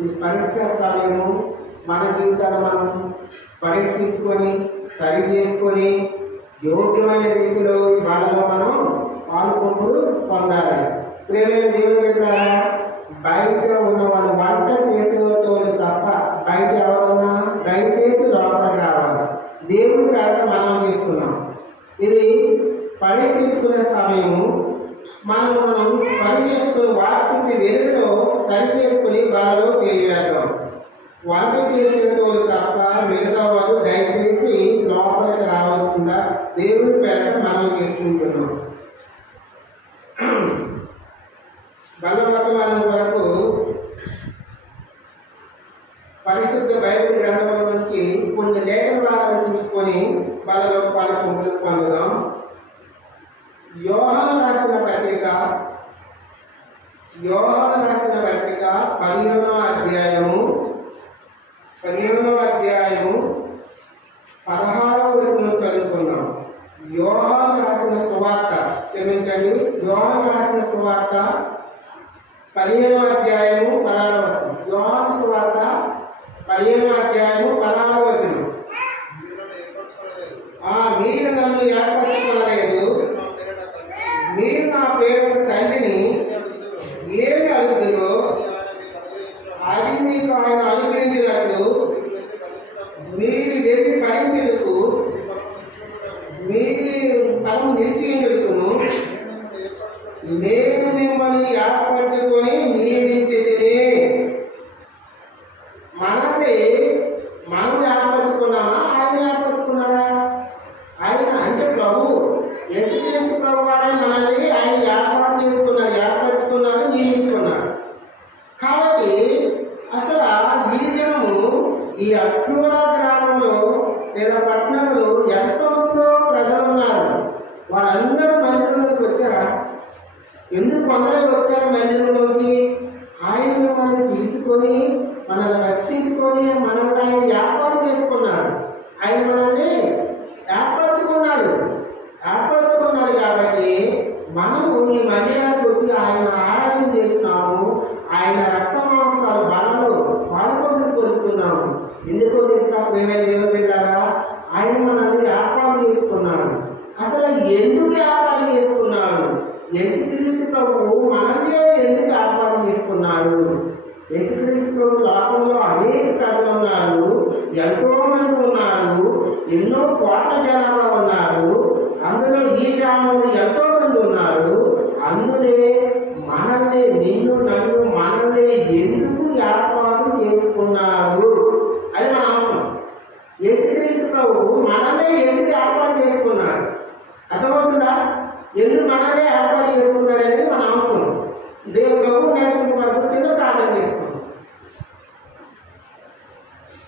ఇది పరీక్ష సమయము. మన జీవితాలు మనం పరీక్షించుకొని సరి చేసుకొని యోగ్యమైన రీతిలో ఈ బాధలో మనం పాల్గొంటూ పొందాలి. ప్రేమైన దేవుని బిడ్డలారా, బయట ఉన్న వాళ్ళు వంట చేసేతో తప్ప బయట ఎవరన్నా దయచేసి లోపలికి రావాలి. దేవుని పేద మనం చేస్తున్నాం. ఇది పరీక్షించుకునే సమయము. మనం పని చేసుకుని వాటికి వెలుగులో సరి చేసుకుని బాధలో చేయవేద్దాం. వంట చేసేతో తప్ప మిగతా వాళ్ళు దయచేసి లోపలికి రావాల్సిందా దేవుని పేద మనం చేసుకుంటున్నాం. బలవర్తమానం వరకు పరిశుద్ధ బైబిల్ గ్రంథం నుంచి కొన్ని లేఖనాలను చూసుకొని బలలో పాల్గొంపులు పొందుదాం. యోహాను రాసిన పత్రిక 15వ అధ్యాయము 16వ వచనం చదువుకుందాం. యోహాను రాసిన సువార్త 15వ అధ్యాయము 16వ వచనం. యోహాను సువార్త 15వ అధ్యాయము 16వ వచనం. మీరు నన్ను ఏర్పరచుకోలేదు, మీరు నా పేరున తండ్రిని ఏమి అడుగుతారో అది మీకు ఆయన అనుగ్రహించినట్లు మీరు వెతికి ఫలించుటకు మీది ఫలం నిలిచియుటకును నేను మిమ్మల్ని ఏర్పరచుకొని నియమించితిని. మనం ఏర్పరచుకున్నామా? ఆయన ఏర్పరచుకున్నారా? ఆయన అంటే ప్రభు యేసుక్రీస్తు ప్రభు వారే మనల్ని ఆయన ఏర్పాటు చేసుకున్నారు, ఏర్పరచుకున్నారు, నియమించుకున్నారు. కాబట్టి అసలు ఈ దినము ఈ అక్టోబర్ గ్రామంలో లేదా పట్టణంలో ఎంతమందో ప్రజలు ఉన్నారు. వాళ్ళందరూ మందిరంలోకి వచ్చారా? ఎందుకు కొందరే వచ్చారు మందిరంలోకి? ఆయన మనల్ని తీసుకొని మనల్ని రక్షించుకొని మనల్ని ఆయన ఏర్పాటు చేసుకున్నాడు. ఆయన మనల్ని ఏర్పరచుకున్నాడు కాబట్టి మనము ఈ మందిరానికి వచ్చి ఆయన ఆరాధన చేస్తున్నాము. ఆయన రక్త మాంసాలు బలలో పాల్గొని పొందుతున్నాము. ఎందుకో తెలిసిన ప్రేమైన దేవుని బిడ్డలారా, ఆయన మనల్ని ఏర్పాటు చేసుకున్నాడు. అసలు ఎందుకు ఏర్పాటు చేసుకున్నాడు? యేసుక్రీస్తు ప్రభువు మనల్ని ఎందుకు ఏర్పాటు చేసుకున్నాడు? యేసుక్రీస్తు ప్రభు లోకంలో అనేక ప్రజలు ఉన్నారు, ఎంతో మంది ఉన్నారు, ఎన్నో కోట్ల జనాభా ఉన్నారు. అందులో ఈ గ్రామంలో ఎంతో మంది ఉన్నారు. అందులో మనల్ని నన్ను ఎందుకు ఏర్పాటు చేసుకున్నాడు? అది మన అవసరం. యేసుక్రీస్తు ప్రభువు మనల్ని ఎందుకు ఏర్పాటు చేసుకున్నాడు? అర్థమవుతుందా? ఎందుకు మనల్ని ఏర్పాటు చేసుకున్నాడు అనేది మన అవసరం. దేవుడు ప్రభు నేను వరకు చిన్న ప్రార్థన చేసుకున్నాం.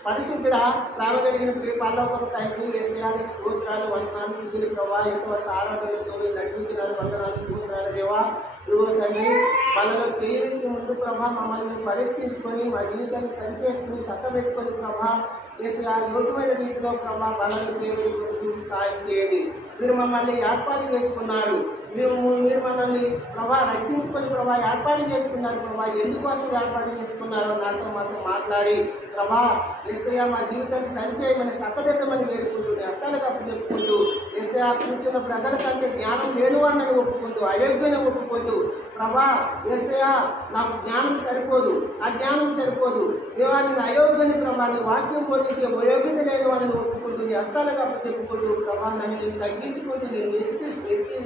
పరిశుద్ధుడా, ప్రేమ కలిగిన పరలోకపు తండ్రి, యేసయ్యా నీకు స్తోత్రాలు, వందనాలు, స్తుతులు ప్రభా. ఎంతవరకు ఆరాధనతో నడిపించినారు, వందనాలు, స్తోత్రాలు దేవా. ఇదిగో తండ్రి, మనలో చేయడానికి ముందు ప్రభా మమ్మల్ని పరీక్షించుకొని మా జీవితాన్ని సరి చేసుకుని చక్కబెట్టుకొని ప్రభా యేసయ్యా యోగ్యమైన రీతిలో ప్రభా మనలో చేయడానికి చూపి సాయం చేయండి. మీరు మమ్మల్ని ఏర్పాటు చేసుకున్నారు. మీరు మనల్ని ప్రభా రక్షించుకొని ప్రభా ఏర్పాటు చేసుకున్నారు. ప్రభా ఎందుకోసం ఏర్పాటు చేసుకున్నారో మాతో మాట్లాడి ప్రభా యేసయ్యా మా జీవితాన్ని సరిచేయమని సక్కదిద్దమని వేడుకుంటూ హస్తాలకు అప్పచెప్పుకుంటూ యేసయ్యా కూర్చున్న ప్రజల కంటే జ్ఞానం లేనివాడిని ఒప్పుకుంటూ అయోగ్యని ఒప్పుకుంటూ ప్రభా యేసయ్యా నాకు జ్ఞానం సరిపోదు, ఆ జ్ఞానం సరిపోదు దేవా, నేను అయోగ్యని ప్రభా నీ వాక్యం బోధించే అయోగ్యత లేని వాడిని ఒప్పుకుంటూ నీ హస్తాలకు అప్పచెప్పుకుంటూ ప్రభా నన్ను నేను తగ్గించుకుంటూ నేను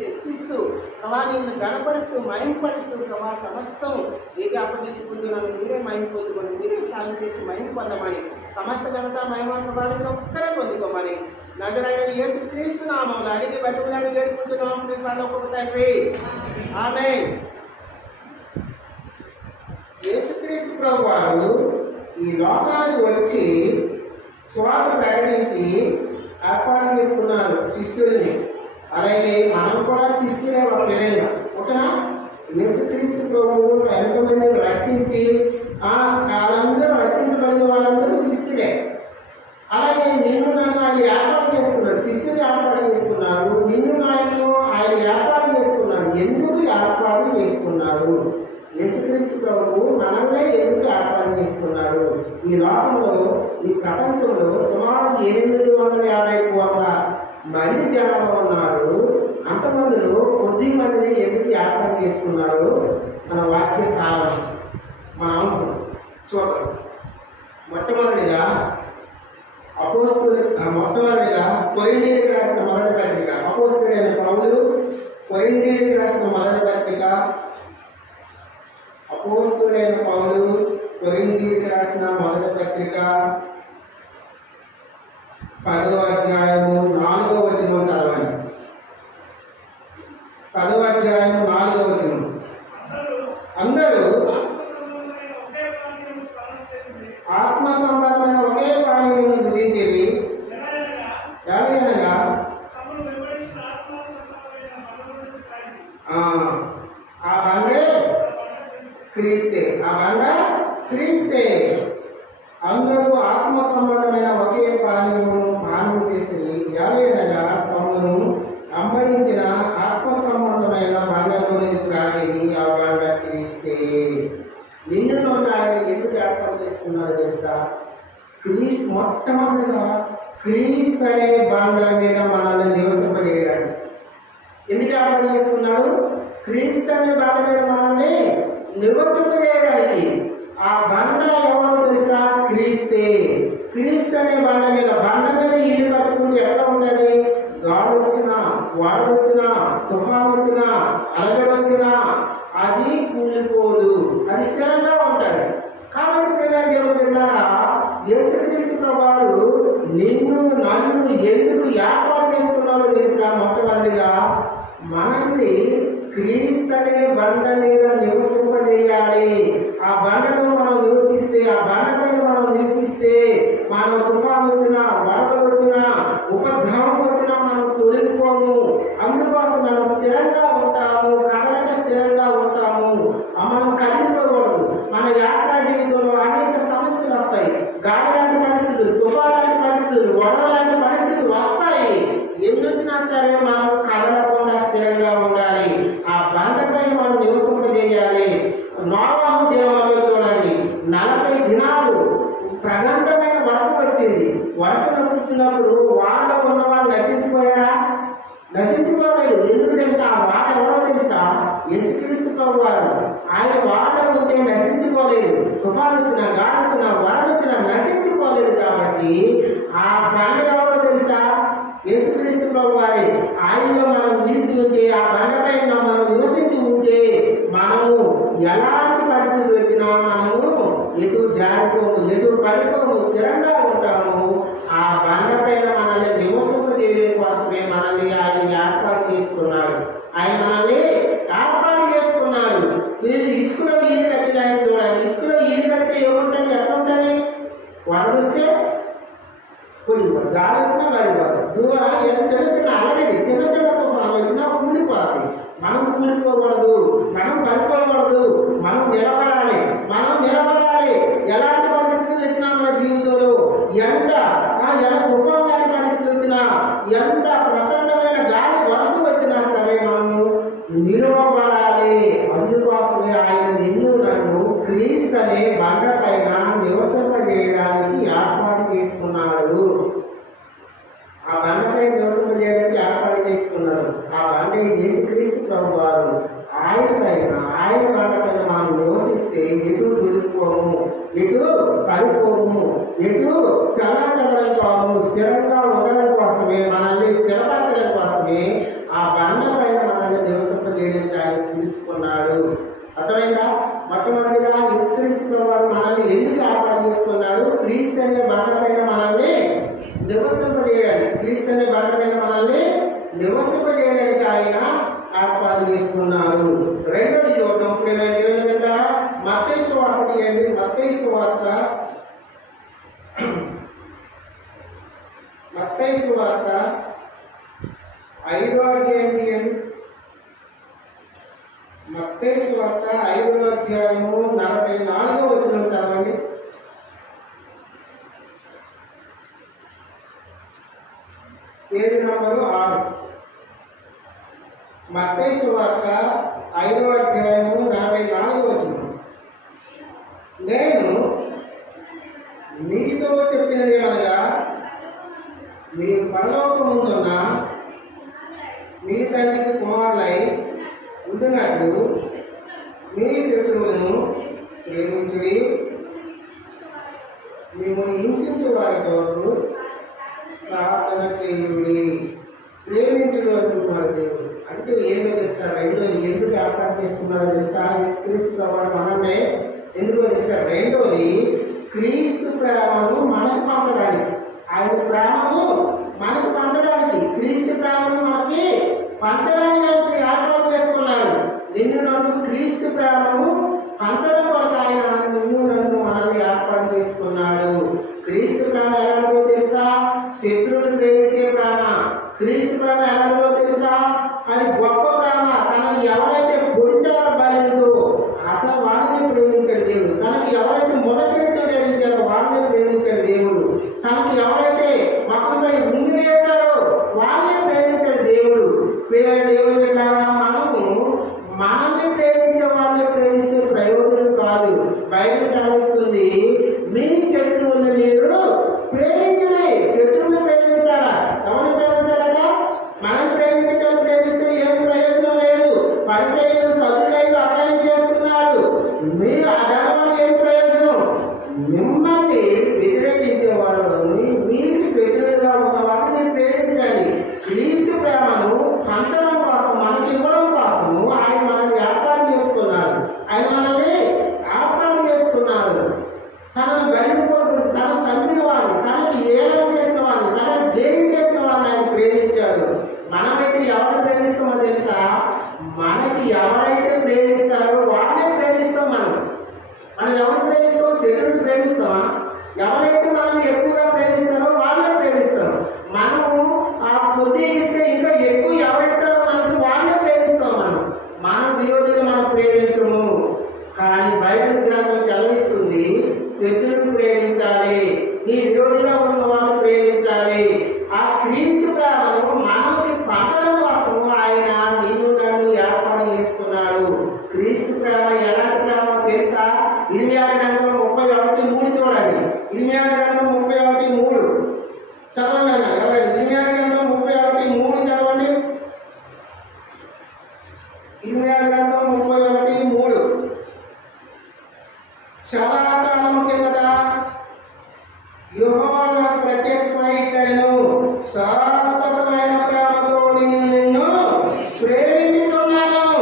హెచ్చిస్తూ ప్రభా నిన్ను గణపరుస్తూ మహింపరుస్తూ ప్రభా సమస్తం నీకే అప్పగించుకుంటూ నన్ను మీరే మహిమ పొందుకొని మీరే సాయం చేసి మహిమ పొందమని సమస్త ఘనత మహిమ ప్రభావం ఒక్కరే పొందుకోమని నజరైన యేసుక్రీస్తు నామములో అడిగి బతుకులాడి వేడుకుంటున్నాం పరలోకపు తండ్రి. ఆమేన్. యేసుక్రీస్తు ప్రభువారు ఈ లోకానికి వచ్చి సువార్త ప్రకటించి ఏర్పాటు చేసుకున్నారు శిష్యుల్ని. అలాగే మనం కూడా శిష్యులే ఒక విధంగా ఓకేనా. యేసుక్రీస్తు ప్రభువు ఎంతమందిని రక్షించి వాళ్ళందరూ రక్షించబడిన వాళ్ళందరూ శిష్యులే. అలాగే నిన్ను నన్ను ఆయన ఏర్పాటు చేసుకున్నారు, శిష్యులు ఏర్పాటు చేసుకున్నారు. నిన్ను నన్ను ఆయన ఏర్పాటు చేసుకున్నారు. ఎందుకు ఏర్పాటు చేసుకున్నారు? యేసుక్రీస్తు ప్రభువు మనల్నే ఎందుకు ఏర్పాటు చేసుకున్నారు? ఈ లోకంలో, ఈ ప్రపంచంలో సుమారు 850 కోట్ల మంది జనాభా ఉన్నారు. అంతమందిలో కొద్ది మందిని ఎందుకు ఏర్పాటు చేసుకున్నాడు? మన వాక్య సారాంశం, మన అవసరం చూడండి. మొట్టమొదటిగా కొరింథీయులకు రాసిన మొదటి పత్రిక, అపోస్తలుడైన పౌలు కొరింథీయులకు రాసిన మొదటి పత్రిక, అపోస్తలుడైన పౌలు కొరింథీయులకు రాసిన మొదటి పత్రిక 10వ అధ్యాయము 4వ వచనం చదవండి. 10వ అధ్యాయము 4వ వచనం. అందరూ ఆత్మ సంబంధమైన ఒకే పానీయమును భుజించేది, ఎలాగనగా ఆ బండే క్రీస్తే, ఆ బండ క్రీస్తే. అందరూ ఆత్మ సంబంధమైన ఒకే పానీయమును పానం చేసేది, ఎలాగనగా తమను అంబడించిన ఆత్మ సంబంధమైన బండలోని త్రాగేది, ఆ బండ క్రీస్తే. నిన్నులో ఆయన ఎందుకు ఏర్పాటు చేసుకున్నారో తెలుసా? మొట్టమొదటిగా క్రీస్తు అనే బండ మీద మనల్ని నివసింపజేయడానికి ఎందుకు ఏర్పాటు చేసుకున్నాడు? క్రీస్తు అనే బండ మీద మనల్ని నివసింపజేయడానికి. ఆ బండ ఎవరో తెలుసా? క్రీస్తే. క్రీస్తు అనే బండ మీద ఇల్లు కట్టుకుంటే ఎట్లా ఉంటుంది? గాలి వచ్చినా, వరద వచ్చినా, తుఫాను వచ్చినా, అలగలు వచ్చినా అది కూలిపోదు, అది స్థిరంగా ఉంటుంది. కాబట్టి యేసుక్రీస్తు ప్రభువు నిన్ను నన్ను ఎందుకు ఏర్పాటు చేసుకున్నాడో తెలుసా? మొట్టమొదటిగా మనల్ని క్రీస్తు అనే బండ మీద నివసింపజేయాలి. ఆ బండలో మనం నివసిస్తే, ఆ బండపైన మనం నివసిస్తే, మనం తుఫాను వచ్చినా, వరదలు వచ్చినా, ఉపద్రవం వచ్చినా మనం తొలగిపోము. అందుకోసం మనం స్థిరంగా ఉంటాము, కదలక స్థిరంగా ఉంటాము. మనం కదిలిపోకూడదు. మన యాత్రా జీవితంలో అనేక సమస్యలు వస్తాయి. గాలి లాంటి పరిస్థితులు, తుఫాను లాంటి పరిస్థితులు, వరద లాంటి పరిస్థితులు వస్తాయి. ఎన్ని వచ్చినా సరే మనం కదలకుండా స్థిరంగా ఉండాలి. ఆ బండపై మనం నివసింపజేయాలి. నోవాహు దినాల్లో చూడండి, 40 దినాలు ప్రగండమైన వర్షం వచ్చింది. వర్షం వచ్చినప్పుడు వాడలో ఉన్న వాళ్ళు నశించిపోయారా? నశించిపోలేదు. ఎందుకు తెలుసా? ఆ వాడ ఎవరో తెలుసా? యేసుక్రీస్తు ప్రభువారు. ఆయన వాడలో ఉంటే నశించిపోలేదు. తుఫాను వచ్చినా, గాలి వచ్చినా, వరద వచ్చినా నశించిపోలేదు. కాబట్టి ఆ బండ ఎవరో తెలుసా? యేసుక్రీస్తు ప్రభువారే. ఆయనలో మనం నిలిచి ఉంటే, ఆ బండపై మనం నివసించి ఉంటే, మనము ఎలాంటి పరిస్థితులు వచ్చినా మనము ఎటు జారిపోము, ఎటు పడిపోము, స్థిరంగా ఉంటాము. ఆ బండపైన మనల్ని నివసింపజేయడం కోసమే మనల్ని ఆయన ఏర్పాటు చేసుకున్నాడు. ఆయన మనల్ని ఏర్పాటు చేసుకున్నాడు. మీరు ఇసుకలో ఇల్లు కట్టిన ఆయన చూడండి. ఇసుకలో ఇల్లు కడితే ఏముంటుంది? ఎట్లా ఉంటుంది? వరదొస్తే కూలిపోతుంది, గాలి వచ్చినా పడిపోతుంది. చిన్న చిన్న అలగది, చిన్న చిన్న తుఫాను వచ్చినా కూలిపోతుంది. మనం కూలిపోకూడదు, మనం పడిపోకూడదు, మనం నిలబడాలి. ఎలాంటి పరిస్థితులు వచ్చినా మన జీవితంలో, ఎలా తుఫాను లాంటి పరిస్థితులు వచ్చినా, ఎంత ప్రసన్నమైన గాలి వర్షం వచ్చినా సరే మనము నిలవబడాలి. అందుకోసమే ఆయన నిన్ను నన్ను క్రీస్తు అనే బండ పైన నివసింపజేయడానికి ఏర్పాటు చేసుకున్నాడు. ఆ బండపై నివసింపజేయడానికి ఏర్పాటు చేసుకున్నాడు. ఆ బండ యేసుక్రీస్తు ప్రభువారు. ఆయన బండ పైన మనం నివసిస్తే ఎటు దొరికిపోము, ఎటు పడిపోము, ఎటు చల్లాచదరైపోము. స్థిరంగా ఉండడం కోసమే, మనల్ని స్థిరపరచడం కోసమే ఆ బండ పైన మనల్ని నివసింపజేయడానికి ఆయన తీసుకున్నాడు. అర్థమైందా? మొట్టమొదటిగా యేసుక్రీస్తు ప్రభువారు మనల్ని ఎందుకు ఏర్పాటు చేసుకున్నాడు? క్రీస్తు అనే బండ పైన మనల్ని నివసింపజేయాలి. క్రీస్తు అనే బండ పైన మనల్ని నివసింపజేయడానికి ఆయన ఏర్పాటు చేసుకున్నాడు. రెండోది చూద్దాం. మత్తయి సువార్త తీయండి. మత్తయి సువార్త 5వ అధ్యాయం తీయండి. మత్తయి సువార్త 5వ అధ్యాయము 44వ వచనం చదవండి. Page number 6. మత్తయి సువార్త 5వ అధ్యాయము 44వ వచనం. నేను మీతో చెప్పినది ఏమనగా, మీరు పరలోకమందున్న మీ తండ్రికి కుమారులై ఉంటున్నట్లు మీ శత్రువులను ప్రేమించుడి, మిమ్మల్ని హింసించే వారి కొరకు ప్రార్థన చేయుడి. ప్రేమించుడు అంటున్నాడు దేవుడు. అంటే ఏదో తెలుసా, రెండోది ఎందుకు అర్థం చేసుకున్నాడో తెలుసా? క్రీస్తు ప్రభావం మనమే ఎందుకో తెలుసా? రెండోది క్రీస్తు ప్రేమను మనకు పంచడానికి. ఆయన ప్రేమను మనకు పంచడానికి, క్రీస్తు ప్రేమను మనకి పంచడానికి ఆయన ఏర్పాటు చేసుకున్నాడు. నిన్ను నన్ను క్రీస్తు ప్రేమను పంచడం కొరకు ఆయన నిన్ను నన్ను మనల్ని ఏర్పాటు చేసుకున్నాడు. క్రీస్తు ప్రేమ ఎలాంటిదో తెలుసా? శత్రువులు ప్రేమించే ప్రేమ. క్రీస్తు ప్రేమ ఎలాంటిదో తెలుసా? అది గొప్ప ప్రేమ. తనకు ఎవరైతే పొడిసేవారు బలిందో అతను వారిని ప్రేమించాడు దేవుడు. తనకి ఎవరైతే మొదటితో ధరించారో వారిని ప్రేమించాడు దేవుడు. తనకు ఎవరైతే మతంపై ఉండి వేస్తారో వాళ్ళని ప్రేమించాడు దేవుడు. ప్రేమ దేవుడు వెళ్ళారా? మనల్ని ప్రేమించే వాళ్ళని ప్రేమిస్తే ప్రయోజనం కాదు. బైబిల్ సాధిస్తుంది, మీ శత్రువులను మీరు ప్రేమించలే. శత్రువుని ప్రేమించాలా? ఎవరిని ప్రేమించాలట? మనం ప్రేమిస్తే ఏం ప్రయోజనం లేదు. పరిచయం సదులైలు అర్థం చేస్తున్నారు. మీరు అదనవల్ల ఏం ప్రయోజనం? మిమ్మల్ని వ్యతిరేకించే వాళ్ళని, మీకు శత్రువులుగా ఉన్న వారిని ప్రేమించాలి. క్రీస్తు ప్రేమను పంచడం కోసం, మనకి ఇవ్వడం కోసము ఆయన మనల్ని ఏర్పాటు చేసుకున్నారు. ఆయన మనల్ని ఏర్పాటు చేసుకున్నారు. తనను బయలుపోటు, తన సంపిన వారిని, తనకి ఏమైనా చేసిన వారిని, తనకు దేని చేసిన వారిని ఆయన ప్రేమించారు. మనమైతే ఎవరిని ప్రేమిస్తామో తెలుసా? మనకి ఎవరైతే ప్రేమిస్తారో వాళ్ళని ప్రేమిస్తాం. మనం ఎవరిని ప్రేమిస్తాం? శత్రువుని ప్రేమిస్తామా? ఎవరైతే మనల్ని ఎక్కువగా ప్రేమిస్తారో వాళ్ళని ప్రేమిస్తాం. మనము ఆ కొద్దిగా ఇస్తే ఇంకా ఎక్కువ ఎవరిస్తారో మనకి వాళ్ళని ప్రేమిస్తాం. మన విరోధిగా మనం ప్రేమించము. కానీ బైబిల్ గ్రంథం చదివిస్తుంది, శత్రువుని ప్రేమించాలి, నీ విరోధిగా ఉన్న వాళ్ళని ప్రేమించాలి. ఆ క్రీస్తు ప్రేమను మనకి పంచడం కోసము ఆయన నిన్ను నన్ను ఏర్పాటు చేసుకున్నాడు. క్రీస్తు ప్రేమ ఎలాంటి ప్రేమ తెలుసా? ఇర్మియా గ్రంథం 31:3 చూడండి. ఇర్మియా గ్రంథం 31:3 చదవండి అన్న. ఎవరైనా ఇర్మియా గ్రంథం 31:3 చదవండి. ఇర్మియా గ్రంథం 31:3 చాలా కాలం కిందట యెహోవా నాకు ప్రత్యక్షమై ఇట్లనెను, శాశ్వతమైన ప్రేమతో నిన్ను ప్రేమించుచున్నాను.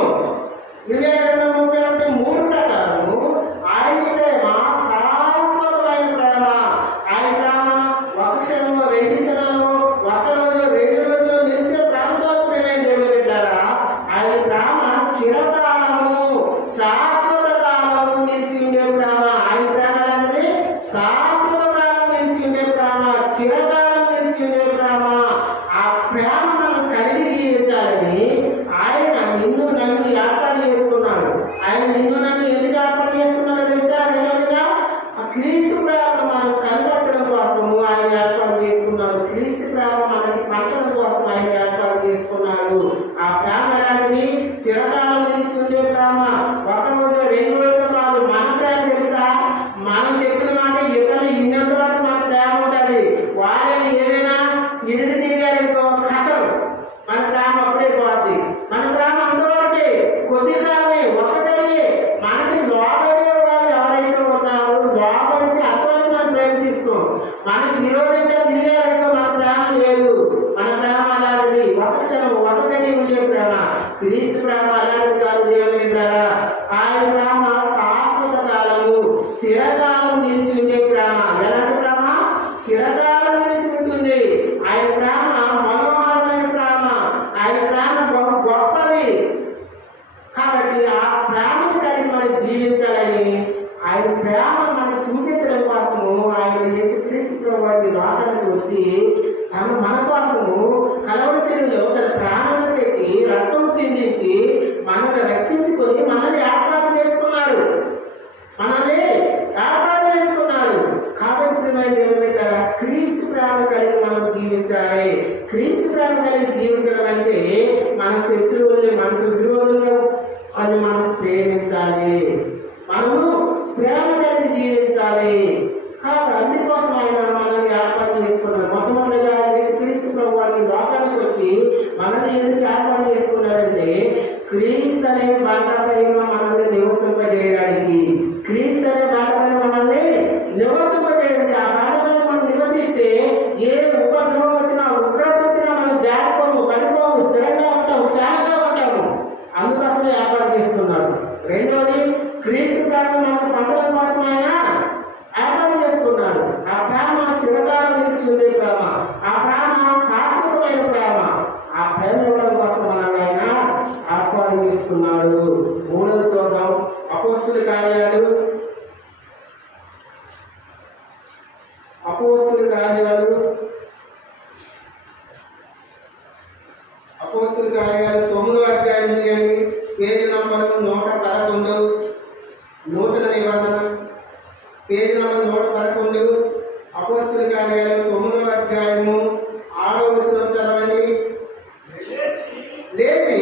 ఇర్మియా గ్రంథం 31:3 ప్రకారం ఆయన ప్రేమ శాశ్వతమైన ప్రేమ. ఆయన ప్రేమ ఒక క్షణంలో, 2 క్షణాలు, ఒక రోజు, 2 రోజులు నిలిచే ప్రేమతో ప్రేమ దేవుడు పెట్టారా? ఆయన ప్రేమ చిరకాలము, శాశ్వత కాలము నిలిచి ఉండే ప్రేమ. ఆయన ప్రేమ అనేది శాశ్వత కాలం నిలిచి ఉండే ప్రేమ, చిరకాలం నిలిచి ఉండే ప్రేమ. ఆ ప్రేమ మనం కలిగి జీవించాలని ఆయన నిన్ను నన్ను ఏర్పాటు చేసుకున్నాడు. ఆయన నిన్ను నన్ను ఎందుకు ఏర్పాటు చేసుకున్నాడో తెలుసా? రెండోదిగా ఆ క్రీస్తు ప్రేమను మనం కనబట్టడం కోసము ఆయన ఏర్పాటు చేసుకున్నాడు. క్రీస్తు ప్రేమ మనకి పంచడం కోసం ఆయన ఏర్పాటు చేసుకున్నాడు. ఆ ప్రేమ ఎలాంటిది? చిరకాలం నిలిచి ఉండే ప్రేమ. ఒక రోజు, 2 రోజులు కాదు. మన ప్రేమ తెలుసా? మనం చెప్పిన మాట ఇతరులు ఇన్నంత వరకు మన ప్రేమ ఉంటుంది. వాళ్ళని ఏదైనా ఎదురు తిరిగారనుకో కథలు, మన ప్రేమ అప్పుడే పోద్ది. మన ప్రేమ అంతవరకే, కొద్ది కాలమే, ఒకటే. మనకి లోబడే వాళ్ళు ఎవరైతే ఉన్నారో, లోబడితే అంతవరకు మనం ప్రేమిస్తాం. మనకి విరోధంగా తిరిగారనుకో మన ప్రేమ లేదు. మన ప్రేమ అలాంటిది, ఒక క్షణం, ఒక గడి ఉండే ప్రేమ. క్రీస్తు ప్రేమ అలాంటిది కాదు. దేవుని విన్నారా? ఆయన ప్రేమ శాశ్వత కాలము, స్థిరకాలం నిలిచి ఉండే ప్రేమ. ఎలాంటి ప్రేమ? స్థిరకాలం నిలిచి ఉంటుంది. ఆయన ప్రేమ మనోహరమైన ప్రేమ. ఆయన ప్రేమ గొప్పది. కాబట్టి ఆ ప్రేమను కలిగి మనం జీవించాలని, ఆయన ప్రేమ మనకు చూపించడం కోసము ఆయన యేసుక్రీస్తు ప్రభువు లోకానికి వచ్చి తను మన కోసము కలవరి చెరువులో తన ప్రాణాలను పెట్టి రక్తం సిందించి మనల్ని రక్షించుకొని మనల్ని ఏర్పాటు చేసుకున్నాడు. కాబట్టి క్రీస్తు ప్రేమ కలిగి మనం జీవించాలి. క్రీస్తు ప్రేమ కలిగి జీవించడం అంటే మన శత్రువుల్ని, మనకు విరోధులు అని మనం ప్రేమించాలి. మనము ప్రేమ కలిగి జీవించాలి. కాబట్టి అందుకోసం కోసం ఆయన మనల్ని ఏర్పాటు చేసుకున్నాడు. మొట్టమొదటిగా యేసుక్రీస్తు ప్రభు వారి లోకానికి వచ్చి మనల్ని ఎందుకు ఏర్పాటు చేసుకున్నాడంటే క్రీస్తు అనే బండపైన మనల్ని నివసింపజేయడానికి, క్రీస్తు అనే బండపైన మనల్ని నివసింపజేయడానికి. ఆ బండపైన మనం నివసిస్తే ఏ ఉపద్రవం వచ్చినా ఉగ్రత వచ్చినా మనం జారిపోము, పడిపోము, స్థిరంగా ఉంటాము, శాంతంగా ఉంటాము. అందుకోసమే ఏర్పాటు చేసుకున్నాడు. రెండవది క్రీస్తు ప్రేమ మనకు పంటల కోసం ఆయన ఏర్పాటు చేసుకున్నాడు. ఆ ప్రేమ స్థిరకాలం నిలిచిందే ప్రేమ, ఆ ప్రేమ శాశ్వతమైన ప్రేమ. ఆ ప్రేమ ఇవ్వడం కోసం మనల్ని ఆయన ఏర్పాటు చేసుకున్నాడు. మూడవది చూద్దాం, అపోస్తుల కార్యాలు 9వ అధ్యాయం తీయండి, పేజీ నంబర్ 111, నూతన నిబంధన పేజీ నంబర్ 111. అపోస్తుల కార్యాలు 9వ అధ్యాయము 6వ వచనం చదవండి. లేచి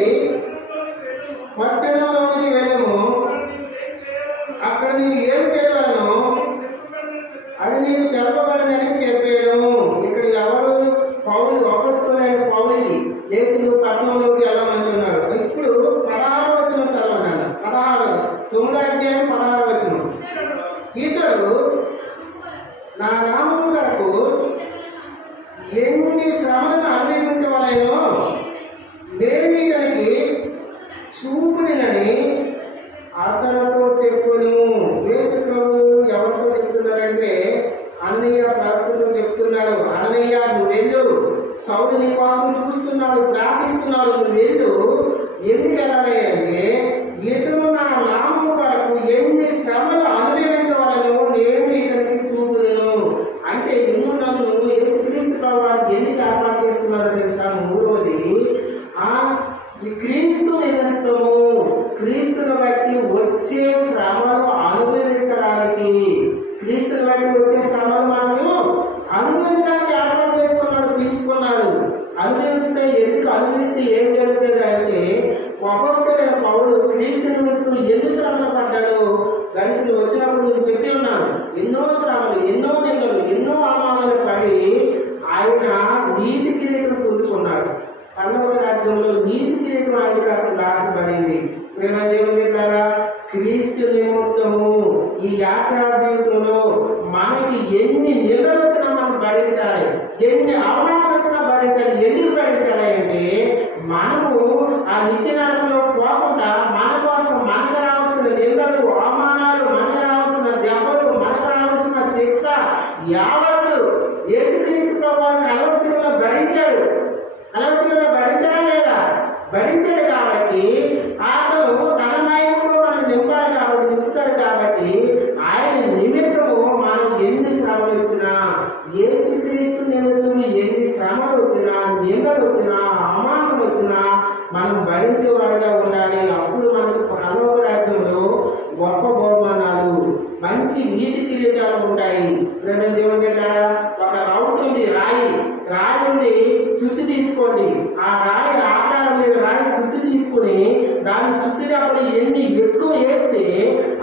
పట్టణంలోనికి వెళ్ళము, అక్కడ నీవు ఏమి చేయవలను అది నీకు తెలపబడదని చెప్పాను. ఇక్కడ ఎవరు? పౌలు, అపోస్తలుడైన పౌలుకి లేచి నువ్వు పట్టణంలోకి వెళ్ళమంటున్నాడు. ఇప్పుడు 16వ వచనం చదవన్నాను. 9వ అధ్యాయం 16వ వచనం. ఇతడు నా నామము కొరకు ఎన్ని శ్రమలను అనుభవించవలెనో నేను ఇతనికి చూపుదినని అతనితో చెప్పును. యేసు ప్రభు ఎవరితో చెప్తున్నారంటే అననీయ ప్రవక్తతో చెప్తున్నాడు. అననీయ, నువ్వు వెళ్ళు, సౌలు నీ కోసం చూస్తున్నాడు, ప్రార్థిస్తున్నాడు, నువ్వు వెళ్ళు. ఎందుకు వెళ్ళాలి అంటే ఇతను నా నామం కొరకు ఎన్ని శ్రమలు అనుభవించవలనో నేను ఇతనికి చూపును. అంటే నన్ను యేసుక్రీస్తు ప్రభు వారికి ఎందుకు ఏర్పాటు చేసుకున్నారో తెలుసా? మూడవది, ఈ క్రీస్తు నిమిత్తము, క్రీస్తుని బట్టి వచ్చే శ్రమలు అనుభవించడానికి, క్రీస్తుని బట్టి వచ్చే శ్రమలు మనము అనుభవించడానికి ఏర్పాటు చేసుకున్నాడు, తీసుకున్నాడు. అనుభవిస్తే ఎందుకు అనుభవిస్తే ఏం జరుగుతుంది అంటే అపోస్తలుడైన పౌలు క్రీస్తు నిమిత్తం ఎన్ని శ్రమలు పడ్డాడో కలిసి వచ్చినప్పుడు నేను చెప్పి ఉన్నాను. ఎన్నో శ్రమలు, ఎన్నో నిందలు, ఎన్నో అవమానాలు పడి ఆయన నీతి కిరీటం పొందుకున్నాడు. పరలోక రాజ్యంలో నీతి కిరీటం ఆయనకు అసలు రాసబడింది. ప్రేమ దేవుని ద్వారా క్రీస్తు నిమిత్తము ఈ యాత్రా జీవితంలో మనకి ఎన్ని నిందలు వచ్చినా మనం భరించాలి, ఎన్ని అవమానాలు వచ్చినా భరించాలి. ఎందుకు భరించాలి అంటే మనము ఆ నిత్య నరకంలో పోకుండా మన కోసం మనకు రావాల్సిన నిందలు, అవమానాలు, మనకు రావాల్సిన దెబ్బలు, మనకు రావాల్సిన శిక్ష యావత్తు యేసుక్రీస్తు ప్రభువు కలవశిలో భరించాడు. కలవశిలో భరించడా లేదా? భరించాడు. కాబట్టి అతను తన మహిమతో మనం నింపుతాడు. కాబట్టి ఆయన నిమిత్తము మనం ఎన్ని శ్రమలు వచ్చినా, యేసుక్రీస్తు నిమిత్తం ఎన్ని శ్రమలు వచ్చినా, నిందలు వచ్చినా, అవమానాలు వచ్చినా మనం భరించేవాడుగా ఉండాలి. అప్పుడు మనకు పరలోక రాజ్యంలో గొప్ప బహుమానాలు, మంచి నీతి కిరీటాలు ఉంటాయి. దేవుని ఒక రౌత్ ఉంది, రాయి ఉంది, చుట్టు తీసుకోండి. ఆ రాయి ఆకారం మీద రాయి చుట్టు తీసుకుని దాని చుట్టుటప్పుడు ఎన్ని ఎక్కువ వేస్తే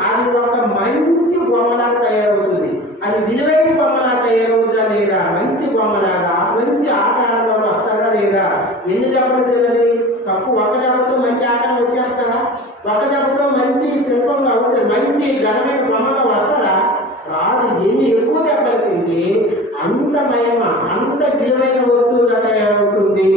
అది ఒక మంచి బొమ్మలా తయారవుతుంది. అది విలువైన బొమ్మలా తయారవుతుందా లేదా? మంచి బొమ్మలాగా మంచి ఆకారంలో వస్తుందా లేదా? ఎన్ని దెబ్బలు తినది? తప్పు ఒక దెబ్బతో మంచి ఆకారం వచ్చేస్తుందా? ఒక దెబ్బతో మంచి శిల్పంగా అవుతుంది, మంచి ఘనమైన బొమ్మగా వస్తుందా? రాదు. ఎన్ని ఎక్కువ దెబ్బలు తింటే అంత మహిమ, అంత విలువైన వస్తువుగా తయారవుతుంది.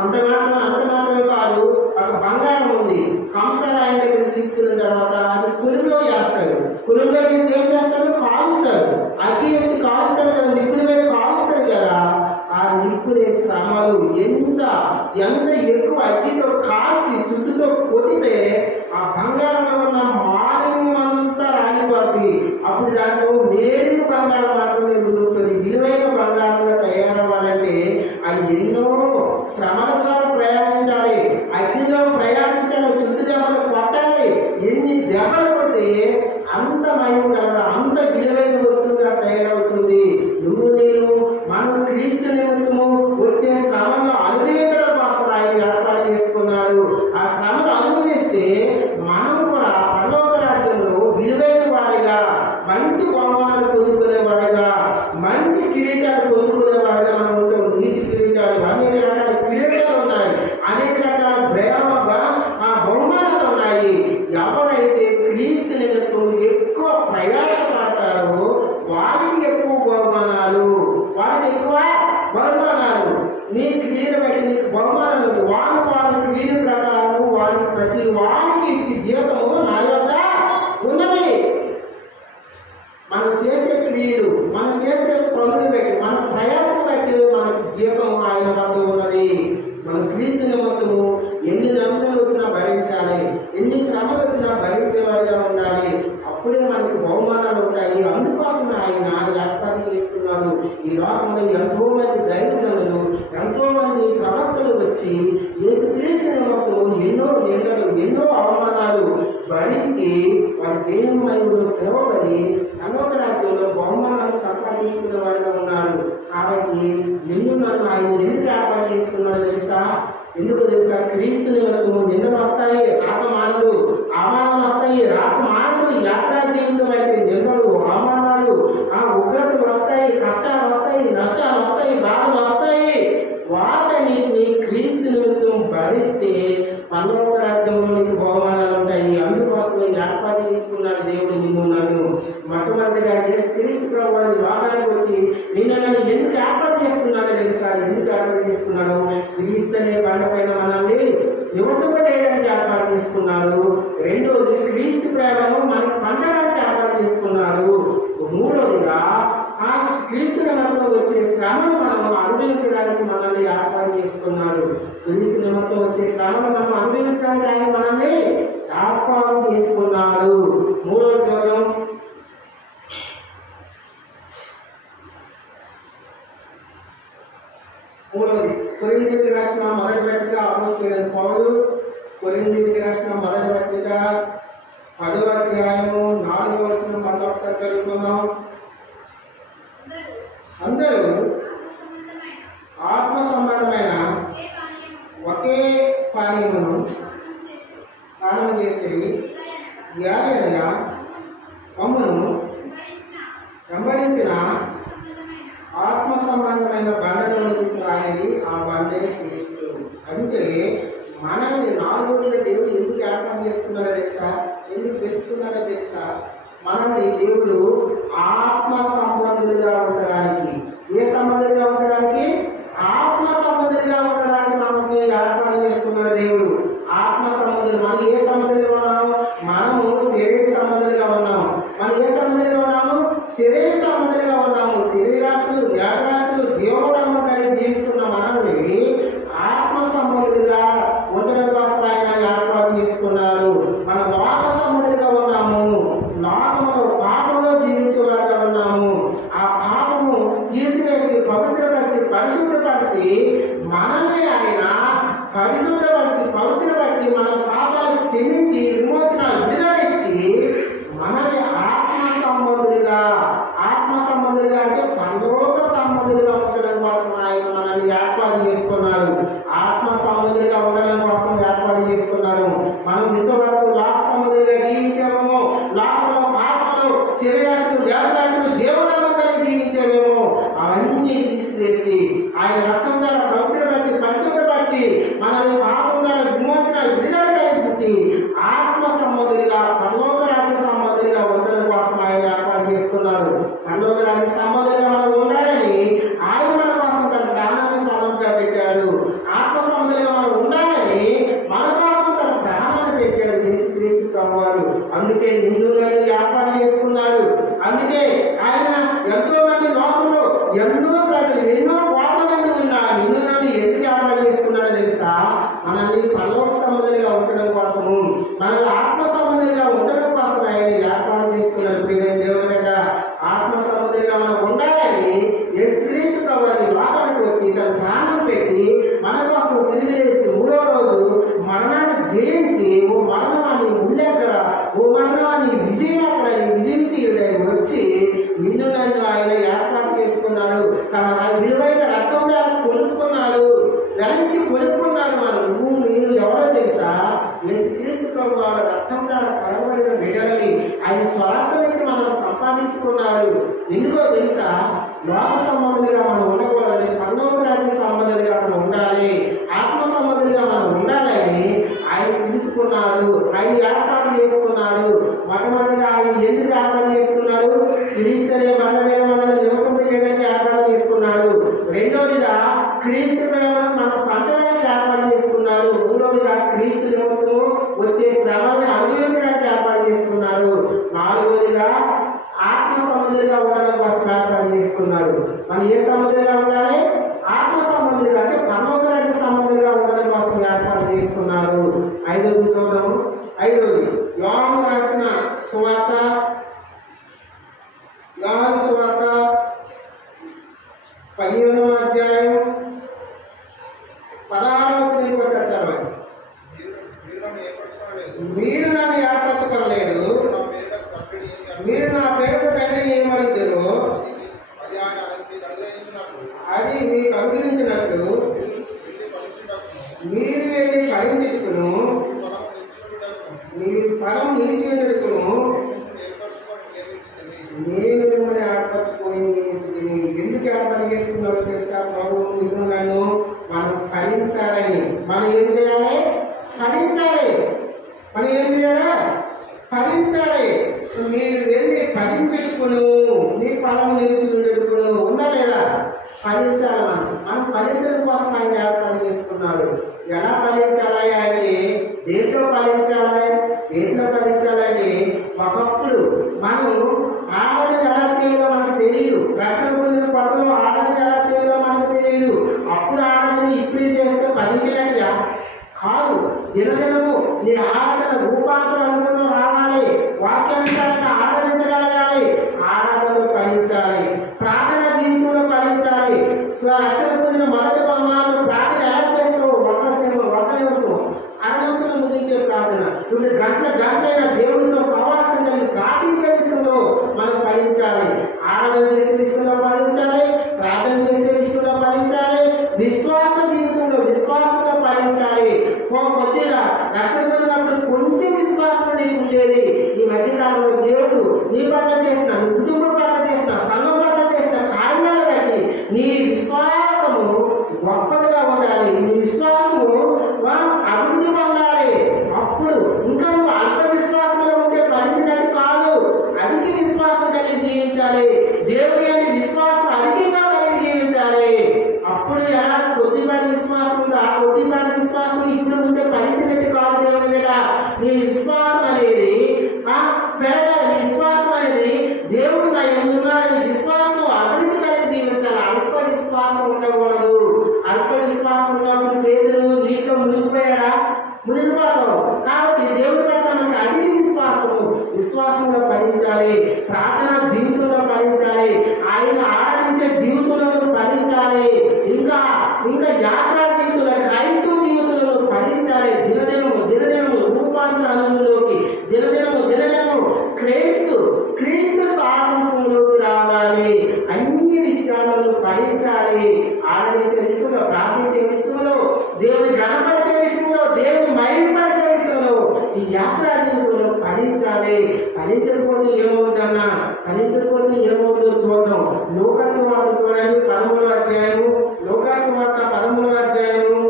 అంత మాత్రమే కాదు, ఒక బంగారం ఉంది, కంసాల ఆయన దగ్గర తీసుకున్న తర్వాత అది కులులో వేస్తాడు. కులులో వేసి ఏం చేస్తాడు? కాలుస్తాడు. అగ్గి ఎత్తి కాలుస్తాడు కదా, నిప్పుల మీద కాలుస్తాడు కదా. ఆ నిప్పులే శ్రమలు ఎంత ఎక్కువ అగ్గితో కాల్చి చుట్టుతో కొట్టితే ఆ బంగారంలో ఉన్న మాలిన్యం అంతా రాలిపోతుంది. అప్పుడు దాంట్లో నేరుగా బంగారం మాత్రమే ఉంటుంది. విలువైన బంగారంగా తయారవ్వాలంటే అది ఎన్నో శ్రమల ద్వారా ప్రయాణించాలి, అగ్నిలో ప్రయాణించాలి, చుట్టూ దెబ్బలు కొట్టాలి. ఎన్ని దెబ్బలు పడితే అంత మహిమ కలదా, అంత విలువైన వస్తువుగా తయారవుతుంది. నేను మనం క్రీస్తు నిమిత్తము వచ్చే శ్రమను అనుభవించడం కోసం ఆయన ఏర్పాటు చేసుకున్నాడు. ఆ శ్రమను అనుభవిస్తే మనం కూడా పరలోక రాజ్యంలో విలువైన వారిగా, మంచి బహుమానాలు పొందుకునే వారిగా, మంచి కిరీటాలు పొందుకునే వారిగా మనం ఉంటాం. నీతి కిరీటాలు, అనేక రకాల కిరీటాలు ఉన్నాయి, అనేక రకాల బహుమానాలు ఉన్నాయి. ఎవరైతే క్రీస్తు నిమిత్తం ఎక్కువ ప్రయాసపడతారో వారికి ఎక్కువ బహుమానాలు, వారికి ఎక్కువ బహుమానాలు. నీ క్రియలు బట్టి నీకు బహుమానాలు, వారి క్రియల ప్రకారం వారికి ప్రతి వారికి ఇచ్చి జీవితము నా యొద్ద ఉన్నది. మనం చేసే క్రియలు, మనం చేసే పనులు బట్టి, మన ప్రయాసం బట్టి మనకి జీవితం ఆయన వద్ద ఉన్నది. మన క్రీస్తు నిమిత్తము ఎన్ని నిందలు వచ్చినా భరించాలి, ఎన్ని శ్రమలు వచ్చినా భరించేవారిగా ఉండాలి. అప్పుడే మనకు బహుమానాలు ఉంటాయి. అందుకోసమే ఆయన ఏర్పాటు చేసుకున్నాడు. ఈ లోకంలో ఎంతో మంది దైవజనులు, ఎంతో మంది ప్రవక్తలు వచ్చి యేసుక్రీస్తు నిమిత్తము ఎన్నో నిందలు, ఎన్నో అవమానాలు భరించి వారి దేహమయంలో పిలువబడి పరలోక రాజ్యంలో బహుమానాలు సంపాదించుకున్న వారిగా ఉన్నారు. కాబట్టి నన్ను ఆయన ఎందుకు ఏర్పాటు చేసుకున్నాడో తెలుసా? ఎందుకు తెలుసా? క్రీస్తు నిమిత్తము నిందలు వస్తాయి, రాక మానదు, అవమానం వస్తాయి, రాక మానదు. యాత్రా జీవితం అయితే నిందలు, అవమానాలు, ఉగ్రతలు వస్తాయి, కష్టాలు వస్తాయి, నష్టాలు వస్తాయి, బాధలు వస్తాయి. వాటిని క్రీస్తు నిమిత్తం భరిస్తే పరలోక రాజ్యంలో నీకు బహుమానాలు ఉంటాయి. అందుకోసమే ఏర్పాటు చేసుకున్నాడు దేవుడు నిన్ను నన్ను. మొట్టమొదటిగా క్రీస్తు ప్రభువారి లోకానికి వచ్చి నన్ను ఎందుకు ఏర్పాటు చేసుకున్నాడో తెలుసా? ఎందుకు ఏర్పాటు చేసుకున్నాడు? క్రీస్తు అనే బండపైన మనల్ని నివసింపజేయడానికి ఏర్పాటు చేసుకున్నాడు. రెండోది క్రీస్తు ప్రేమను మనకు పంచడానికి ఏర్పాటు చేసుకున్నాడు. మూడోదిగా ఆ క్రీస్తు నిమిత్తం వచ్చే శ్రమను మనం అనుభవించడానికి మనల్ని ఏర్పాటు చేసుకున్నాడు. క్రీస్తు నిమిత్తం వచ్చే శ్రమను మనం అనుభవించడానికి ఆయన మనల్ని ఏర్పాటు చేసుకున్నాడు. మూడో చోదం మూడోది కొరింథీయులకు రాసిన మొదటి పత్రిక అపోస్తలుడైన పౌలు కొరింథీయులకు రాసిన మొదటి పత్రిక 10వ అధ్యాయము 4వ వచనం మనం ఒకసారి చదువుకుందాం. అందరూ ఆత్మ సంబంధమైన ఒకే పానీయమును పానము చేసేది యాదనగా మమ్మను వెంబడించిన ఆత్మ సంబంధమైన బండలోనికి రానిది ఆ బండే క్రీస్తు. అంటే మనల్ని 4 రోజులుగా దేవుడు ఎందుకు ఏర్పాటు చేసుకున్నారో తెలుసా? ఎందుకు పెంచుకున్నారో తెలుసా? మనల్ని దేవుడు ఆత్మ సంబంధులుగా ఉండడానికి, ఏ సంబంధులుగా ఉండడానికి? ఆత్మ సంబంధులుగా ఉండడానికి మనకి ఏర్పాటు చేసుకున్నాడు దేవుడు. ఆత్మ సంబంధులు. మనం ఏ సంబంధులుగా ఉన్నాము? మనము శరీర సంబంధులుగా ఉన్నాము. మనం ఏ సంబంధులుగా ఉన్నాము? శరీర సంబంధులుగా ఉన్నాము. శరీరాశులు, వ్యాధరాశులు, జీవోడంలో కలిగి జీవిస్తున్న మనల్ని ఆత్మ సంబంధులుగా ఉండడం కోసం ఆయన ఏర్పాటు చేసుకున్నారు. మన లోక సంబంధులుగా ఉన్నాము. లోకంలో పాపంలో జీవించేవారుగా ఉన్నాము. ఆ పాపము తీసివేసి పవిత్రపరిచి పరిశుద్ధపరిచి మనల్ని ఆయన పరిశుద్ధపరిచి పవిత్రపరిచి మన పాపాలకు క్షమించి విమోచన విడుదల ఇచ్చి మనల్ని ఆత్మ సంబంధులుగా అంటే పరలోక సంబంధులుగా ఉంచడం కోసం ఆయన మనల్ని ఏర్పాటు చేసుకున్నారు. ఆత్మ సంబంధులుగా ఉండడం కోసం ఏర్పాటు చేసుకున్నారు. మనం ఇంతవరకు లోక సంబంధులుగా జీవించామేమో, లోకంలో పాపంలో శరీరాశులు, వ్యాధరాశులు, జీవనంలో కలిగి జీవించామేమో, అవన్నీ తీసివేసి ఆయన రక్తం ద్వారా పవిత్రపరిచి పరిశుద్ధపరిచి మనల్ని పాపం ద్వారా విమోచన విడుదల కలిసి ఆత్మ సంబంధులుగా పరలోక రాజ్య సంబంధులుగా ఉండడం కోసం ఆయన ఏర్పాటు చేసుకున్నారు. పరలోక రాజ్య సంబంధులుగా మనం ఉండాలని ఆయన మన కోసం తన ప్రాణాన్ని పరంగా పెట్టాడు. ఆత్మ సంబంధులుగా మనం ఉండాలని మన కోసం తన ప్రాణాన్ని పెట్టాడు యేసుక్రీస్తు ప్రభువారు. అందుకే నిన్ను ఏర్పాటు చేసుకున్నాడు. అందుకే ఆయన ఎంతో మంది లోకంలో ఎన్నో ప్రజలు, ఎన్నో కోట్ల మంది ఉన్నారు. నిన్ను నన్ను ఎందుకు ఏర్పాటు చేసుకున్నాడో తెలుసా? మనల్ని పరలోక సంబంధులుగా ఉంచడం కోసము, మనల్ని ఆత్మ సంబంధులుగా ఉండడం కోసం ఆయన ఏర్పాటు చేసుకున్నారు. ప్రియమైన దేవుని బిడ్డ, ఆత్మ సంబంధులుగా మనం ఉండాలని యేసుక్రీస్తు ప్రభువారి లోకానికి వచ్చి తన ప్రాణం పెట్టి మన కోసం తిరిగి చేసి 3వ రోజు మరణాన్ని జయించి, ఓ మరణాన్ని ముళ్ళెక్కడ, ఓ మరణాన్ని విజయం అక్కడ విజయశీలుడై వచ్చి నిన్ను నన్ను ఆయన ఏర్పాటు చేసుకున్నాడు. తన విలువైన రక్తం ద్వారా కొనుక్కున్నాడు, వెలించి కొనుక్కున్నాడు. నువ్వు నేను ఎవరో తెలుసా? యేసుక్రీస్తు ప్రభువారి రక్తం ద్వారా కనబడిన బిడ్డలని ఆయన స్వరార్థం ఇచ్చి మనం సంపాదించి సంపాదించుకున్నాడు. ఎందుకో తెలుసా? లోక సంబంధులుగా మనం ఉండకూడదని, పరలోక రాజ్య సంబంధులుగా మనం ఉండాలి, ఆత్మ సంబంధులుగా మనం ఉండాలని ఆయన పిలుచుకున్నాడు. ఆయన ఏర్పాటు చేసుకున్నాడు. మొట్టమొదటిగా ఆయన ఎందుకు ఏర్పాటు చేసుకున్నాడు? క్రీస్తునే మన మీద మనల్ని నివసింపజేయడానికి ఏర్పాటు చేసుకున్నాడు. రెండోదిగా క్రీస్తు ప్రేమను మనం పంచడానికి ఏర్పాటు చేసుకున్నాడు. మూడోదిగా క్రీస్తు నిమిత్తము వచ్చే శ్రమలను అనుభవించడానికి ఏర్పాటు చేసుకున్నాడు. నాలుగోదిగా ఆత్మ సంబంధులుగా ఉండడం కోసం ఏర్పాటు చేసుకున్నాడు. మనం ఏ సంబంధులుగా ఉండాలి? ఆత్మ సంబంధులుగా, అంటే పరలోక రాజ్య సంబంధులుగా ఉండడం కోసం ఏర్పాటు చేసుకున్నారు. ఐదోది చూద్దాము. ఐదోది యోహాను రాసిన సువార్త, యోహాను సువార్త 15వ అధ్యాయం 16వ వచనానికి వచ్చారు. మీరు నన్ను ఏర్పరచుకోలేదు, మీరు నా పేరుకు తండ్రి ఏమడుగుతారు అది మీకు అనుగ్రహించినట్లు మీరు వెళ్ళి ఫలించుటకును మీరు ఫలం నిలిచినట్టును నేను మిమ్మల్ని ఏర్పరచుకొని నియమించుకుని. ఎందుకు ఏర్పాటు చేసుకున్నారో తెలుసా? ప్రభువు నిజంగాను మనం ఫలించాలని. మనం ఏం చేయాలి? ఫలించాలి. మనం ఏం చేయాలి? ఫలించాలి. మీరు వెళ్ళి ఫలించుకును, మీ ఫలం నిలిచినట్టును. ఉందా లేదా? ఫలించాలి. మనం ఫలించడం కోసం ఆయన ఏర్పాటు చేసుకున్నాడు. ఎలా ఫలించాలి అంటే, దేంట్లో ఫలించాలి? దేంట్లో ఫలించాలంటే, ఒకప్పుడు మనం ఆరాధన ఎలా చేయాలో మనకు తెలియదు. రక్షణ పొందిన కొత్తలో ఆరాధన ఎలా చేయాలో మనకు తెలియదు. అప్పుడు ఆరాధన ఇప్పుడే చేస్తే ఫలించినట్టుగా కాదు. దినదినము నీ ఆరాధన రూపాంతర అనుభవం రావాలి. వాక్యానుసారంగా ఆరాధించగలగాలి. ఆరాధనలో ఫలించాలి. ప్రార్థన జీవితంలో ఫలించాలి. రక్షణ పొందిన మొదటి బొమ్మలు ప్రార్థన ఎలా చేస్తావు? ఒక్క నిమిషం, అర నిమిషంలో ముగించే ప్రార్థన. ఇప్పుడు గంటలైన దేవుడితో సహవాసంగా ప్రార్థించే విషయంలో మనం ఫలించాలి. ఆరాధన చేసే విషయంలో ఫలించాలి. ప్రార్థన చేసే విషయంలో ఫలించాలి. విశ్వాస జీవితంలో విశ్వాసంలో ఫలించాలి. కొద్దిగా రక్షణ పొందినప్పుడు కొంచెం విశ్వాసం నీకు ఉండేది. ఈ మధ్యకాలంలో దేవుడు నీ పట్ల చేసిన, నీ కుటుంబం పట్ల చేసిన, సంఘం పట్ల చేసిన కార్యాలు బట్టి నీ విశ్వాసము గొప్పదిగా ఉండాలి. నీ విశ్వాసము అభివృద్ధి పొందాలి. అప్పుడు ఇంకా నువ్వు అల్ప విశ్వాసంలో ఉంటే ఫలించినట్టు కాదు. అధిక విశ్వాసం కలిగి జీవించాలి. దేవుడి అనే విశ్వాసం అధికంగా కలిగి జీవించాలి. అప్పుడు ఎలా కొద్దిపాటి విశ్వాసం ఉందో ఆ కొద్దిపాటి విశ్వాసం ఇప్పుడు ఉంటే ఫలించినట్టు కాదు. దేవుడి మీద నీ విశ్వాసం అనేది పెరగాలి. నీ విశ్వాసం అనేది దేవుడు నా ఎందున్నాడని విశ్వాసం అభివృద్ధి కలిగి జీవించాలి. అల్ప విశ్వాసం ఉండకూడదు. అల్ప విశ్వాసం ఉన్నప్పుడు పేదలు నీటిలో మునిగిపోయాడా? మునిగిపోతావు. కాబట్టి దేవుడి పట్ల మనకు అధిక విశ్వాసంలో ఫలించాలి. ప్రార్థన జీవితంలో ఫలించాలి. ఆయన ఆరాధించే జీవితంలో ఫలించాలి. ఇంకా యాత్రా జీవితంలో, క్రైస్తవ జీవితంలో ఫలించాలి. దినదినము రూపాంతర అనుభవంలోకి దినదినము క్రీస్తు సారూపంలోకి రావాలి. అన్ని విషయాలను ఫలించాలి. ఆరాధించే విషయంలో, ప్రార్థించే విషయంలో, దేవుని గణపరిచే విషయంలో, దేవుని మహిమపరిచే విషయంలో ఈ యాత్రా జీవితంలో ఫలించాలి. ఫలించకపోతే ఏమవుతుందన్నా? ఫలించకపోతే ఏమవుతుందో చూద్దాం. లోకాసు వార్త చూడండి, 13వ అధ్యాయము. లోకాసు వార్త 13వ అధ్యాయము.